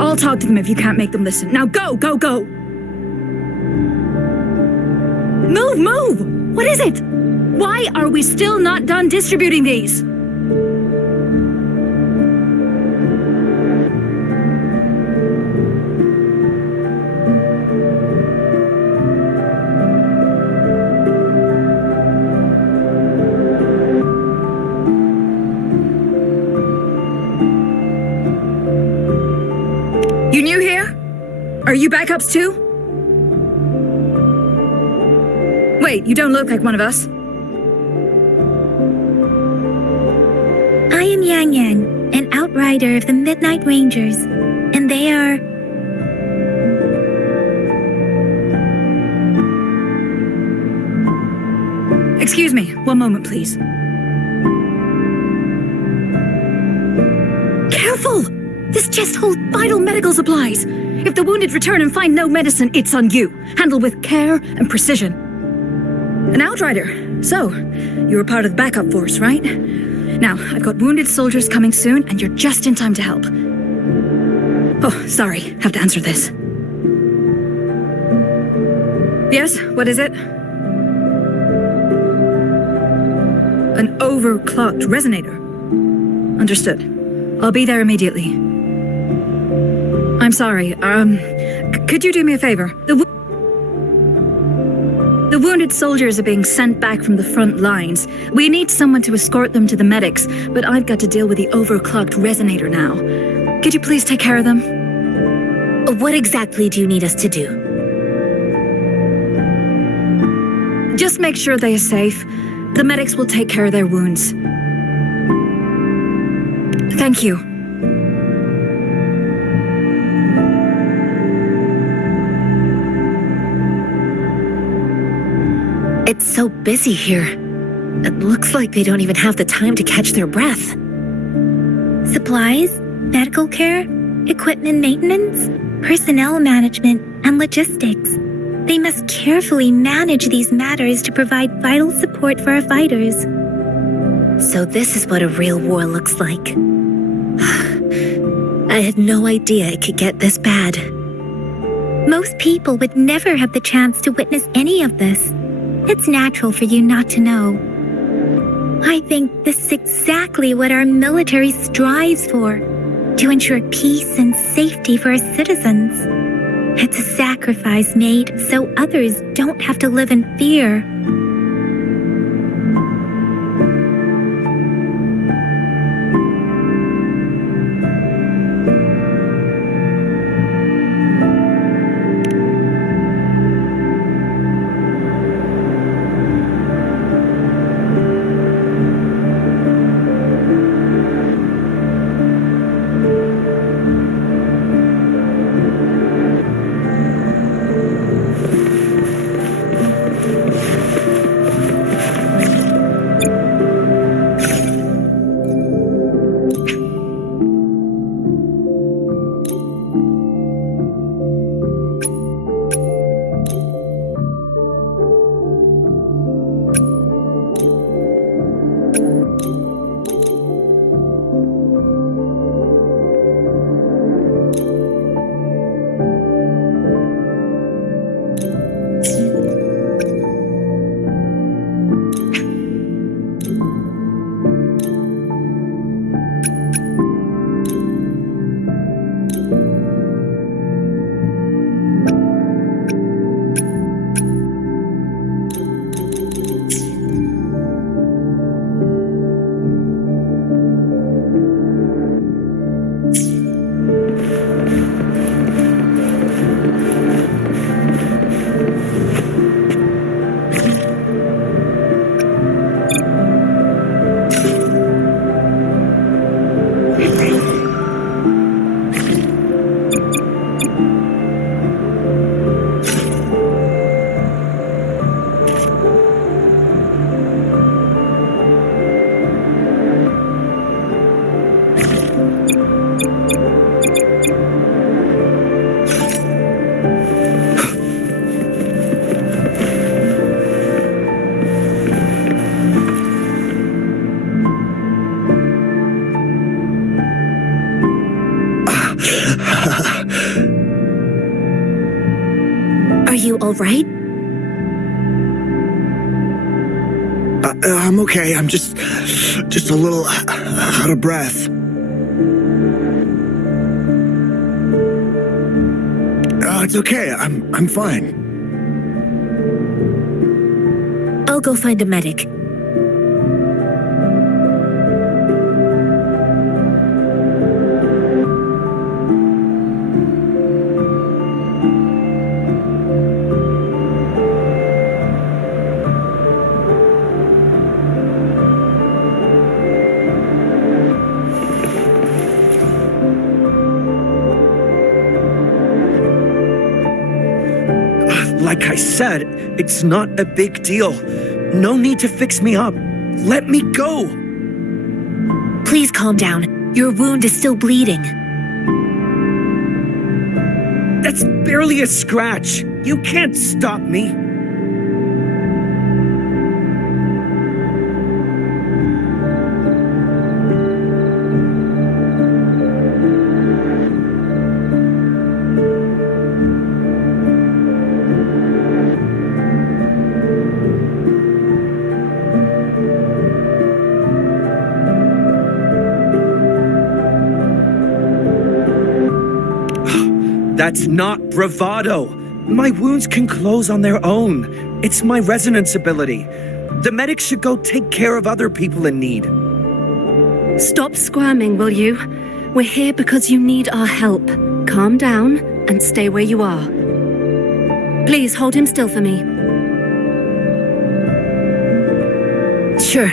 I'll talk to them if you can't make them listen. Now go, go, go! Move, move! What is it? Why are we still not done distributing these? You new here? Are you backups too? Wait, you don't look like one of us. I am Yang Yang, an outrider of the Midnight Rangers, and they are... Excuse me, one moment, please. Careful! This chest holds vital medical supplies. If the wounded return and find no medicine, it's on you. Handle with care and precision. An outrider. So, you were part of the backup force, right? Now, I've got wounded soldiers coming soon, and you're just in time to help. Oh, sorry. Have to answer this. Yes, what is it? An overclocked resonator. Understood. I'll be there immediately. I'm sorry, could you do me a favor? The wounded soldiers are being sent back from the front lines. We need someone to escort them to the medics, but I've got to deal with the overclocked resonator now. Could you please take care of them? What exactly do you need us to do? Just make sure they are safe. The medics will take care of their wounds. Thank you. It's so busy here. It looks like they don't even have the time to catch their breath. Supplies, medical care, equipment maintenance, personnel management, and logistics. They must carefully manage these matters to provide vital support for our fighters. So this is what a real war looks like. I had no idea it could get this bad. Most people would never have the chance to witness any of this. It's natural for you not to know. I think this is exactly what our military strives for, to ensure peace and safety for our citizens. It's a sacrifice made so others don't have to live in fear. right? I'm okay. I'm just a little out of breath. It's okay. I'm fine. I'll go find a medic. Like I said, it's not a big deal. No need to fix me up. Let me go. Please calm down. Your wound is still bleeding. That's barely a scratch. You can't stop me. That's not bravado. My wounds can close on their own. It's my resonance ability. The medics should go take care of other people in need. Stop squirming, will you? We're here because you need our help. Calm down and stay where you are. Please hold him still for me. Sure.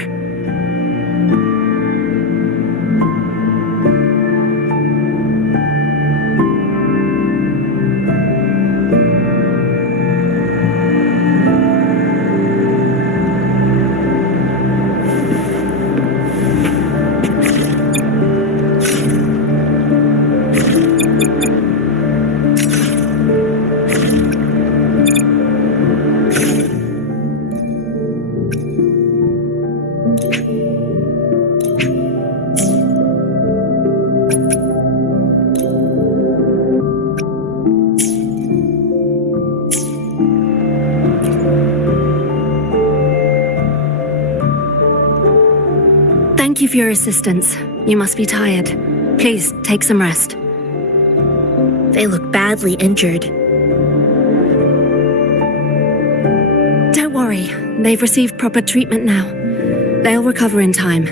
Thank you for your assistance. You must be tired. Please, take some rest. They look badly injured. Don't worry, they've received proper treatment now. They'll recover in time.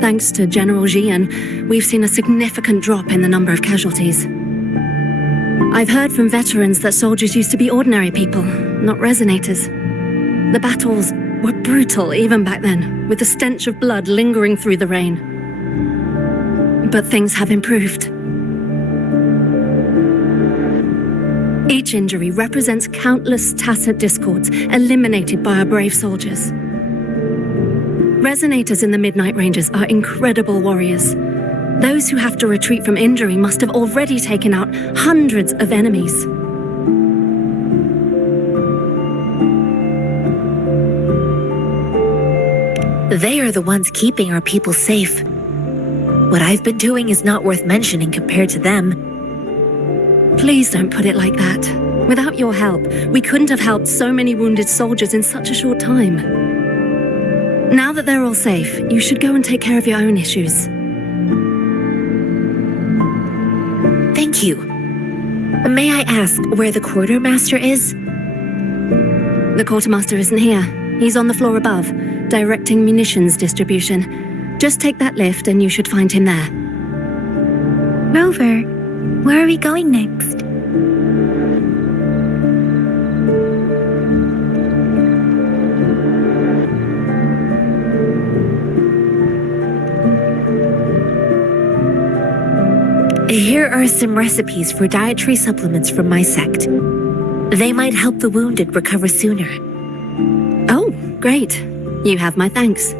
Thanks to General Jian, we've seen a significant drop in the number of casualties. I've heard from veterans that soldiers used to be ordinary people, not resonators. The battles were brutal even back then, with the stench of blood lingering through the rain. But things have improved. Each injury represents countless tacit discords eliminated by our brave soldiers. Resonators in the Midnight Ranges are incredible warriors. Those who have to retreat from injury must have already taken out hundreds of enemies. They are the ones keeping our people safe. What I've been doing is not worth mentioning compared to them. Please don't put it like that. Without your help, we couldn't have helped so many wounded soldiers in such a short time. Now that they're all safe, you should go and take care of your own issues. Thank you. May I ask where the quartermaster is? The quartermaster isn't here. He's on the floor above, directing munitions distribution. Just take that lift and you should find him there. Rover, where are we going next? Here are some recipes for dietary supplements from my sect. They might help the wounded recover sooner. Oh, great. You have my thanks.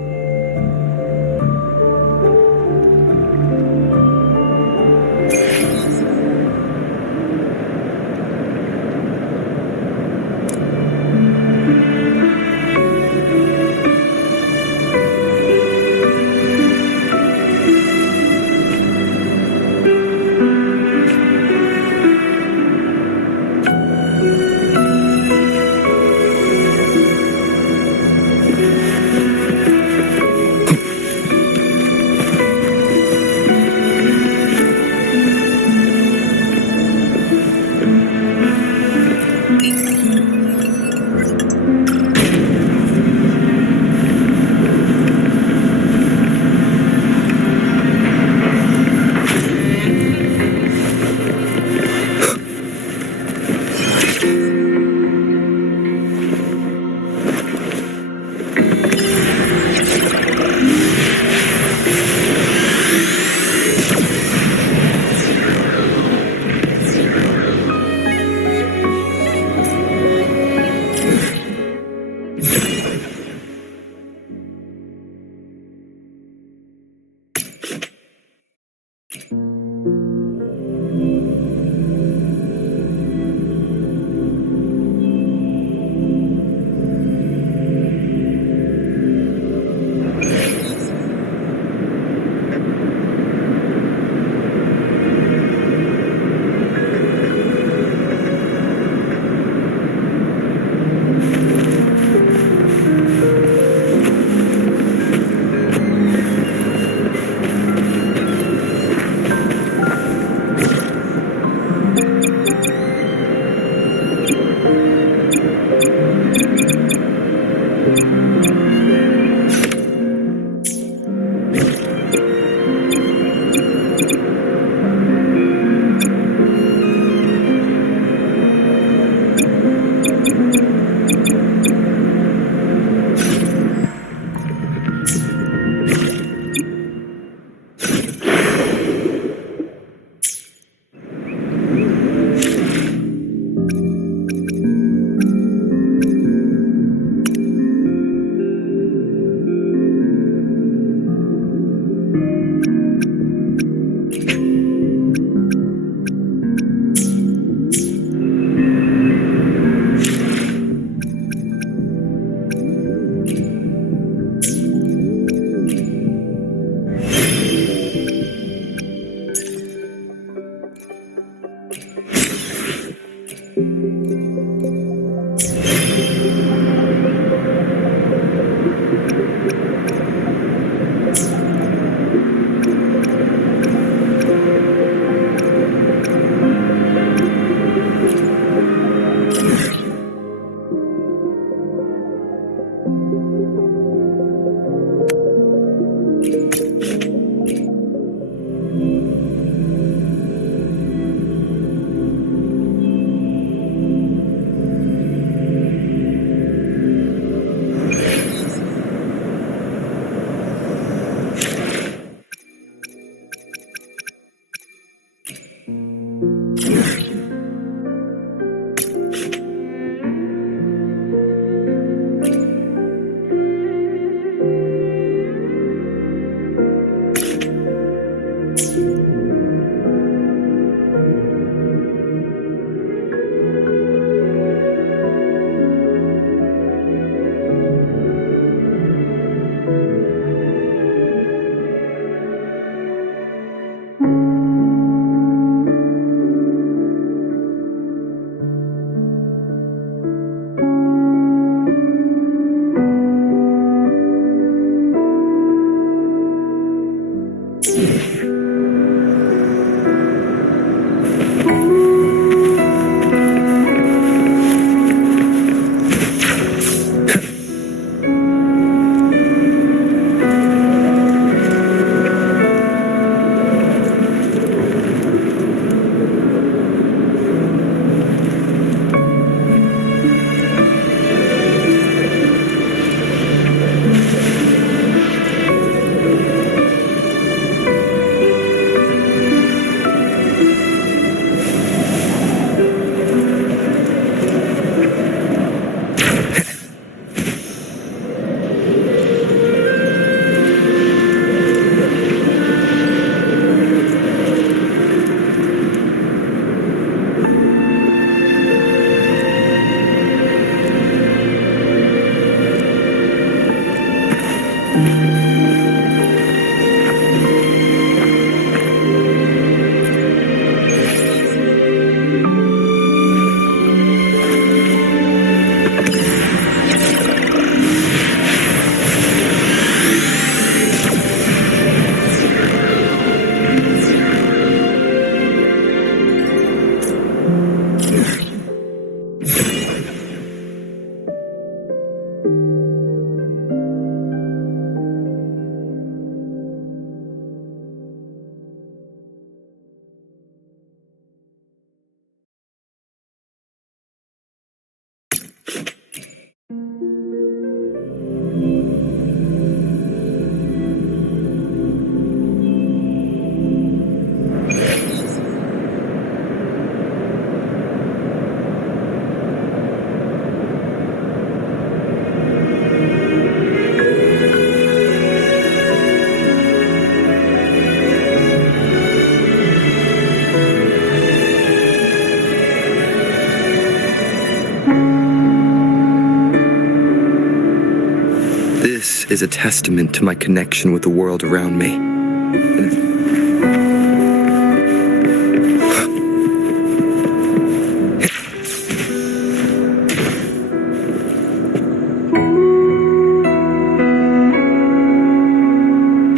This is a testament to my connection with the world around me.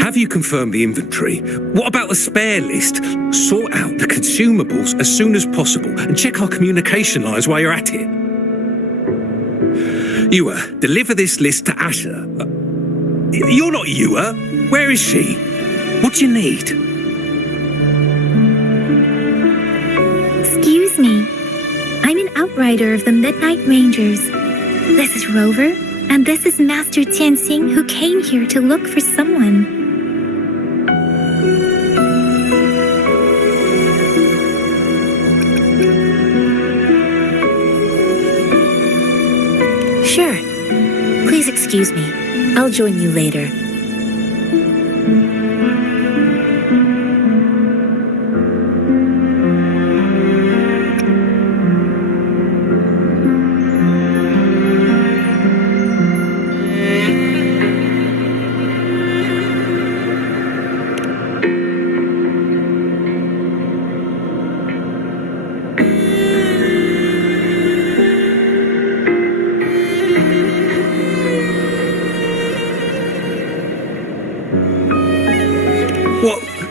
Have you confirmed the inventory? What about the spare list? Sort out the consumables as soon as possible and check our communication lines while you're at it. Wuwa, deliver this list to Asher. You're not Wuwa. Where is she? What do you need? Excuse me. I'm an outrider of the Midnight Rangers. This is Rover, and this is Master Tianxing, who came here to look for someone. Sure. Please excuse me. I'll join you later.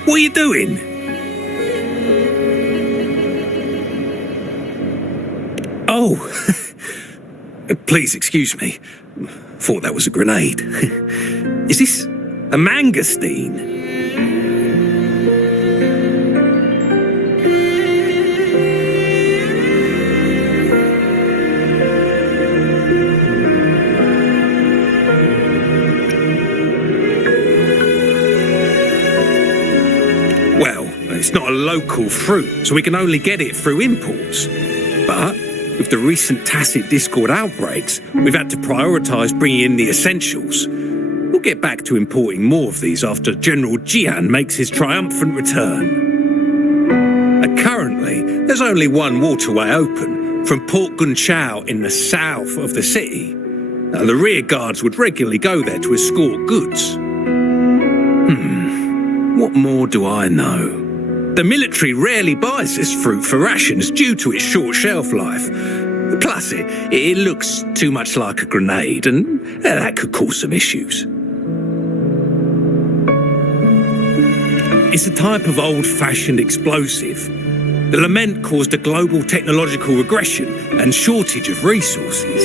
What are you doing? Oh, please excuse me. Thought that was a grenade. Is this a mangosteen? It's not a local fruit, so we can only get it through imports. But with the recent tacit Discord outbreaks, we've had to prioritise bringing in the essentials. We'll get back to importing more of these after General Jian makes his triumphant return. Currently, there's only one waterway open, from Port Gunchao in the south of the city. The rear guards would regularly go there to escort goods. What more do I know? The military rarely buys this fruit for rations due to its short shelf life. Plus, it looks too much like a grenade, and that could cause some issues. It's a type of old-fashioned explosive. The lament caused a global technological regression and shortage of resources.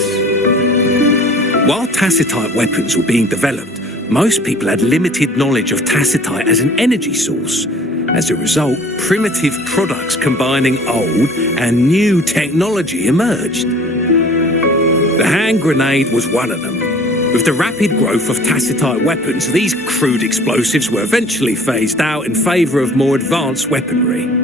While tacitite weapons were being developed, most people had limited knowledge of tacitite as an energy source. As a result, primitive products combining old and new technology emerged. The hand grenade was one of them. With the rapid growth of tacitite weapons, these crude explosives were eventually phased out in favour of more advanced weaponry.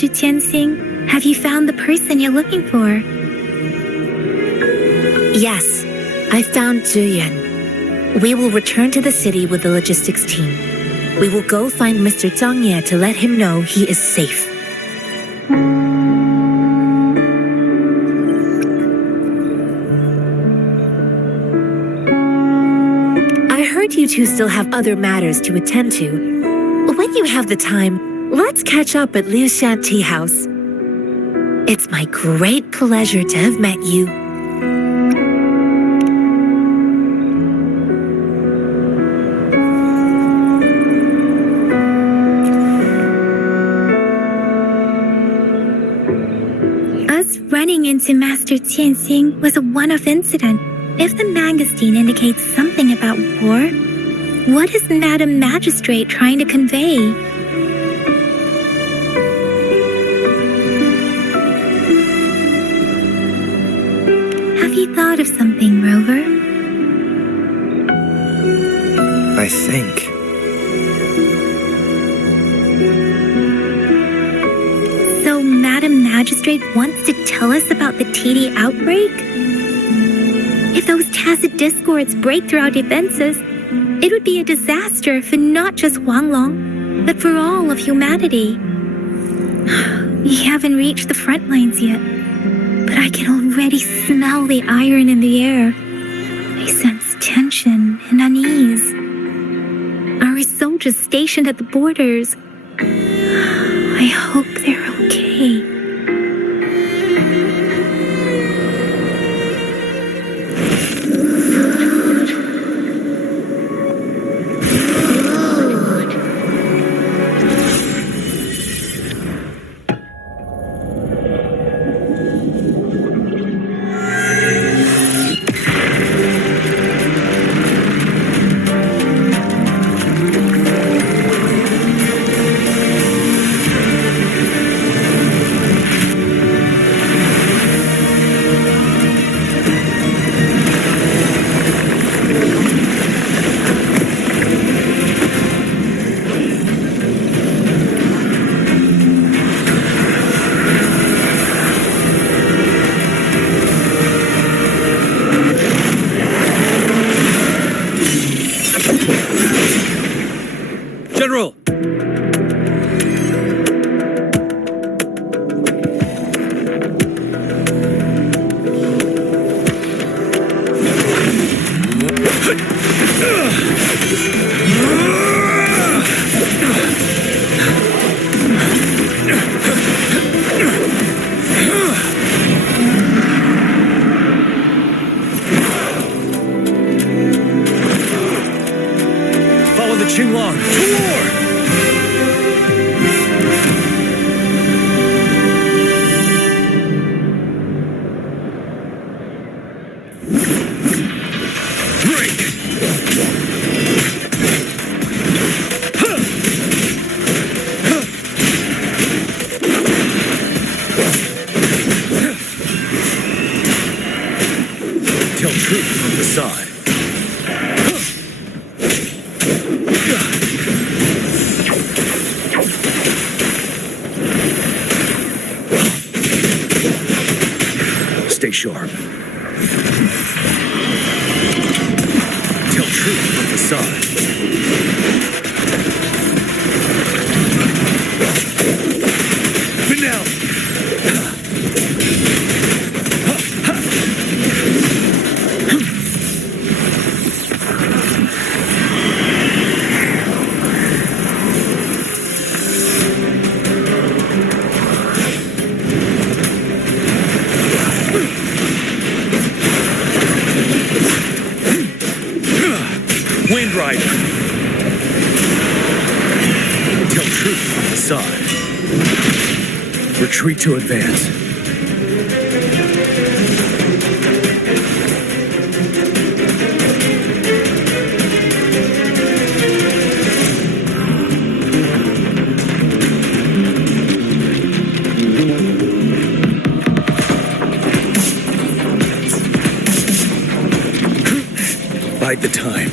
Master Tianxing? Have you found the person you're looking for? Yes, I found Zhuyan. We will return to the city with the logistics team. We will go find Mr. Zhang Ye to let him know he is safe. I heard you two still have other matters to attend to. When you have the time, let's catch up at Liu Shan Tea House. It's my great pleasure to have met you. Us running into Master Tianxing was a one-off incident. If the magazine indicates something about war, what is Madam Magistrate trying to convey? Have you thought of something, Rover? I think. So Madam Magistrate wants to tell us about the TD outbreak? If those tacit discords break through our defenses, it would be a disaster for not just Huanglong, but for all of humanity. We haven't reached the front lines yet, but I can already smell the iron in the air. I sense tension and unease. Our soldiers stationed at the borders. I hope they're okay. General! Follow the Qinglong to war! Tell truth from the side. Stay sharp. Tell truth from the side. Finale! Wind Rider. Tell truth from the side. Retreat to advance. Bide the time.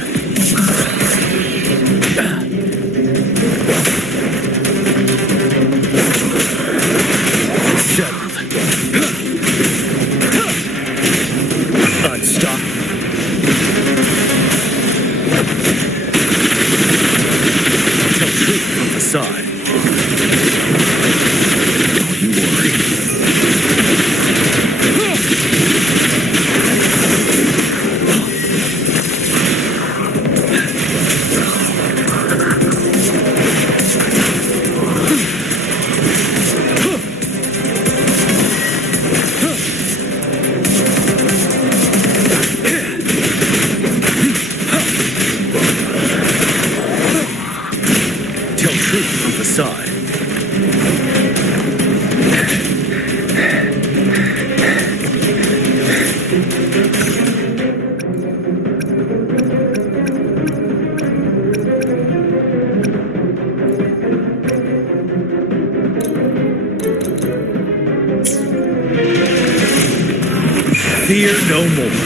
Fear no more.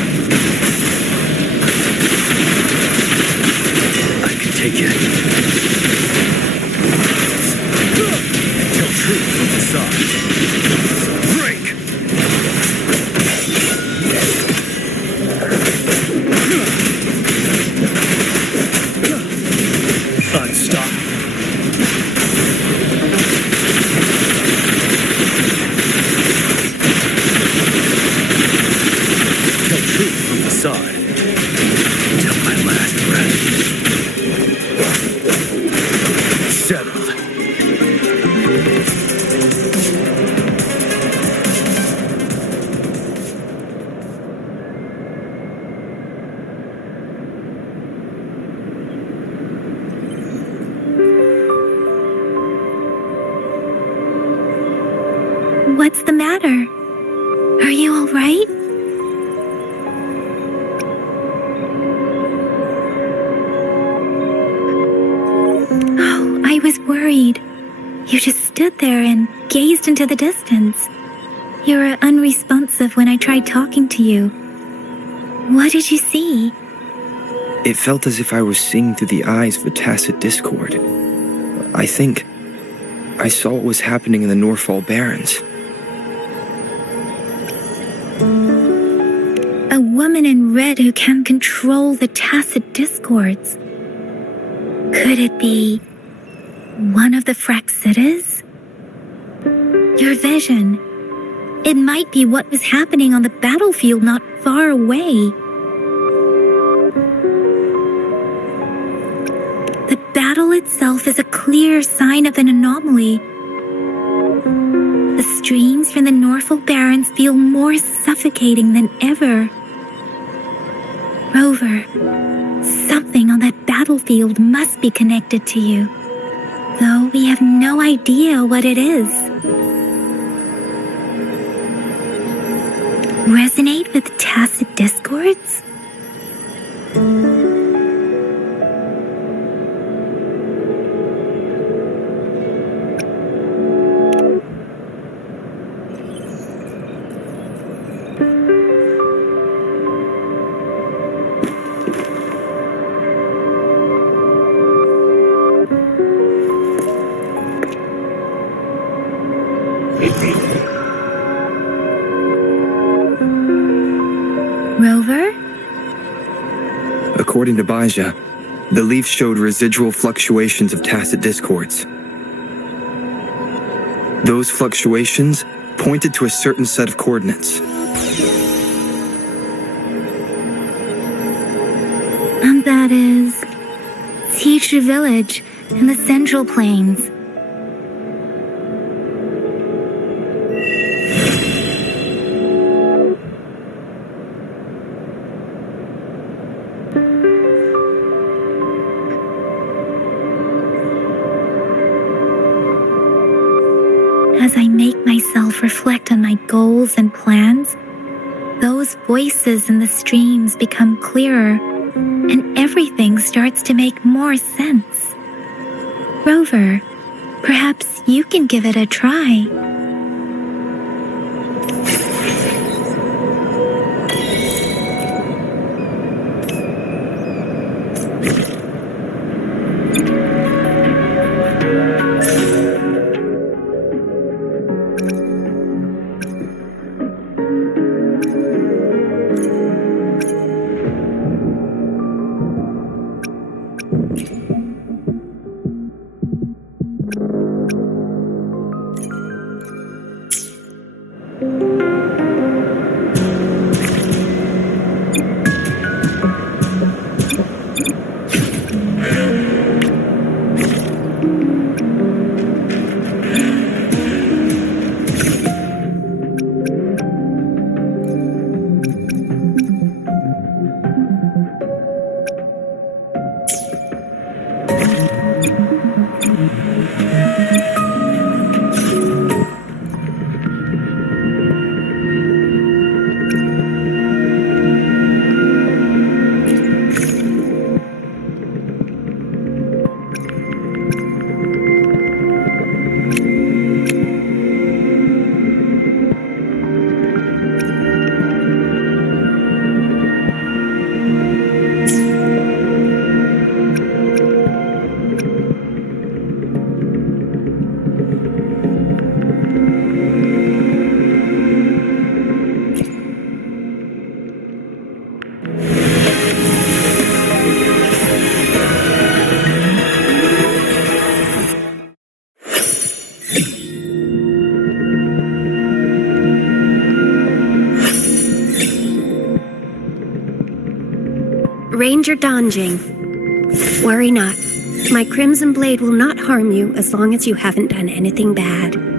I can take it. Tell truth from the side. Break! Unstoppable. Tell truth from the side. Till my last breath. Settled. What's the matter? Are you all right? Oh, I was worried. You just stood there and gazed into the distance. You were unresponsive when I tried talking to you. What did you see? It felt as if I was seeing through the eyes of a tacit discord. I think I saw what was happening in the Norfall Barrens. A woman in red who can control the tacit discords. Could it be one of the Fraxitas? Your vision. It might be what was happening on the battlefield not far away. The battle itself is a clear sign of an anomaly. The streams from the Norfall Barrens feel more suffocating than ever. Rover, something on that battlefield must be connected to you, though we have no idea what it is. Resonate with tacit discords? Rover? According to Baja, the leaf showed residual fluctuations of tacit discords. Those fluctuations pointed to a certain set of coordinates. And that is Teacher Village in the Central Plains. As I make myself reflect on my goals and plans, those voices in the streams become clearer, and everything starts to make more sense. Rover, perhaps you can give it a try. danger dodging. Worry not. My crimson blade will not harm you as long as you haven't done anything bad.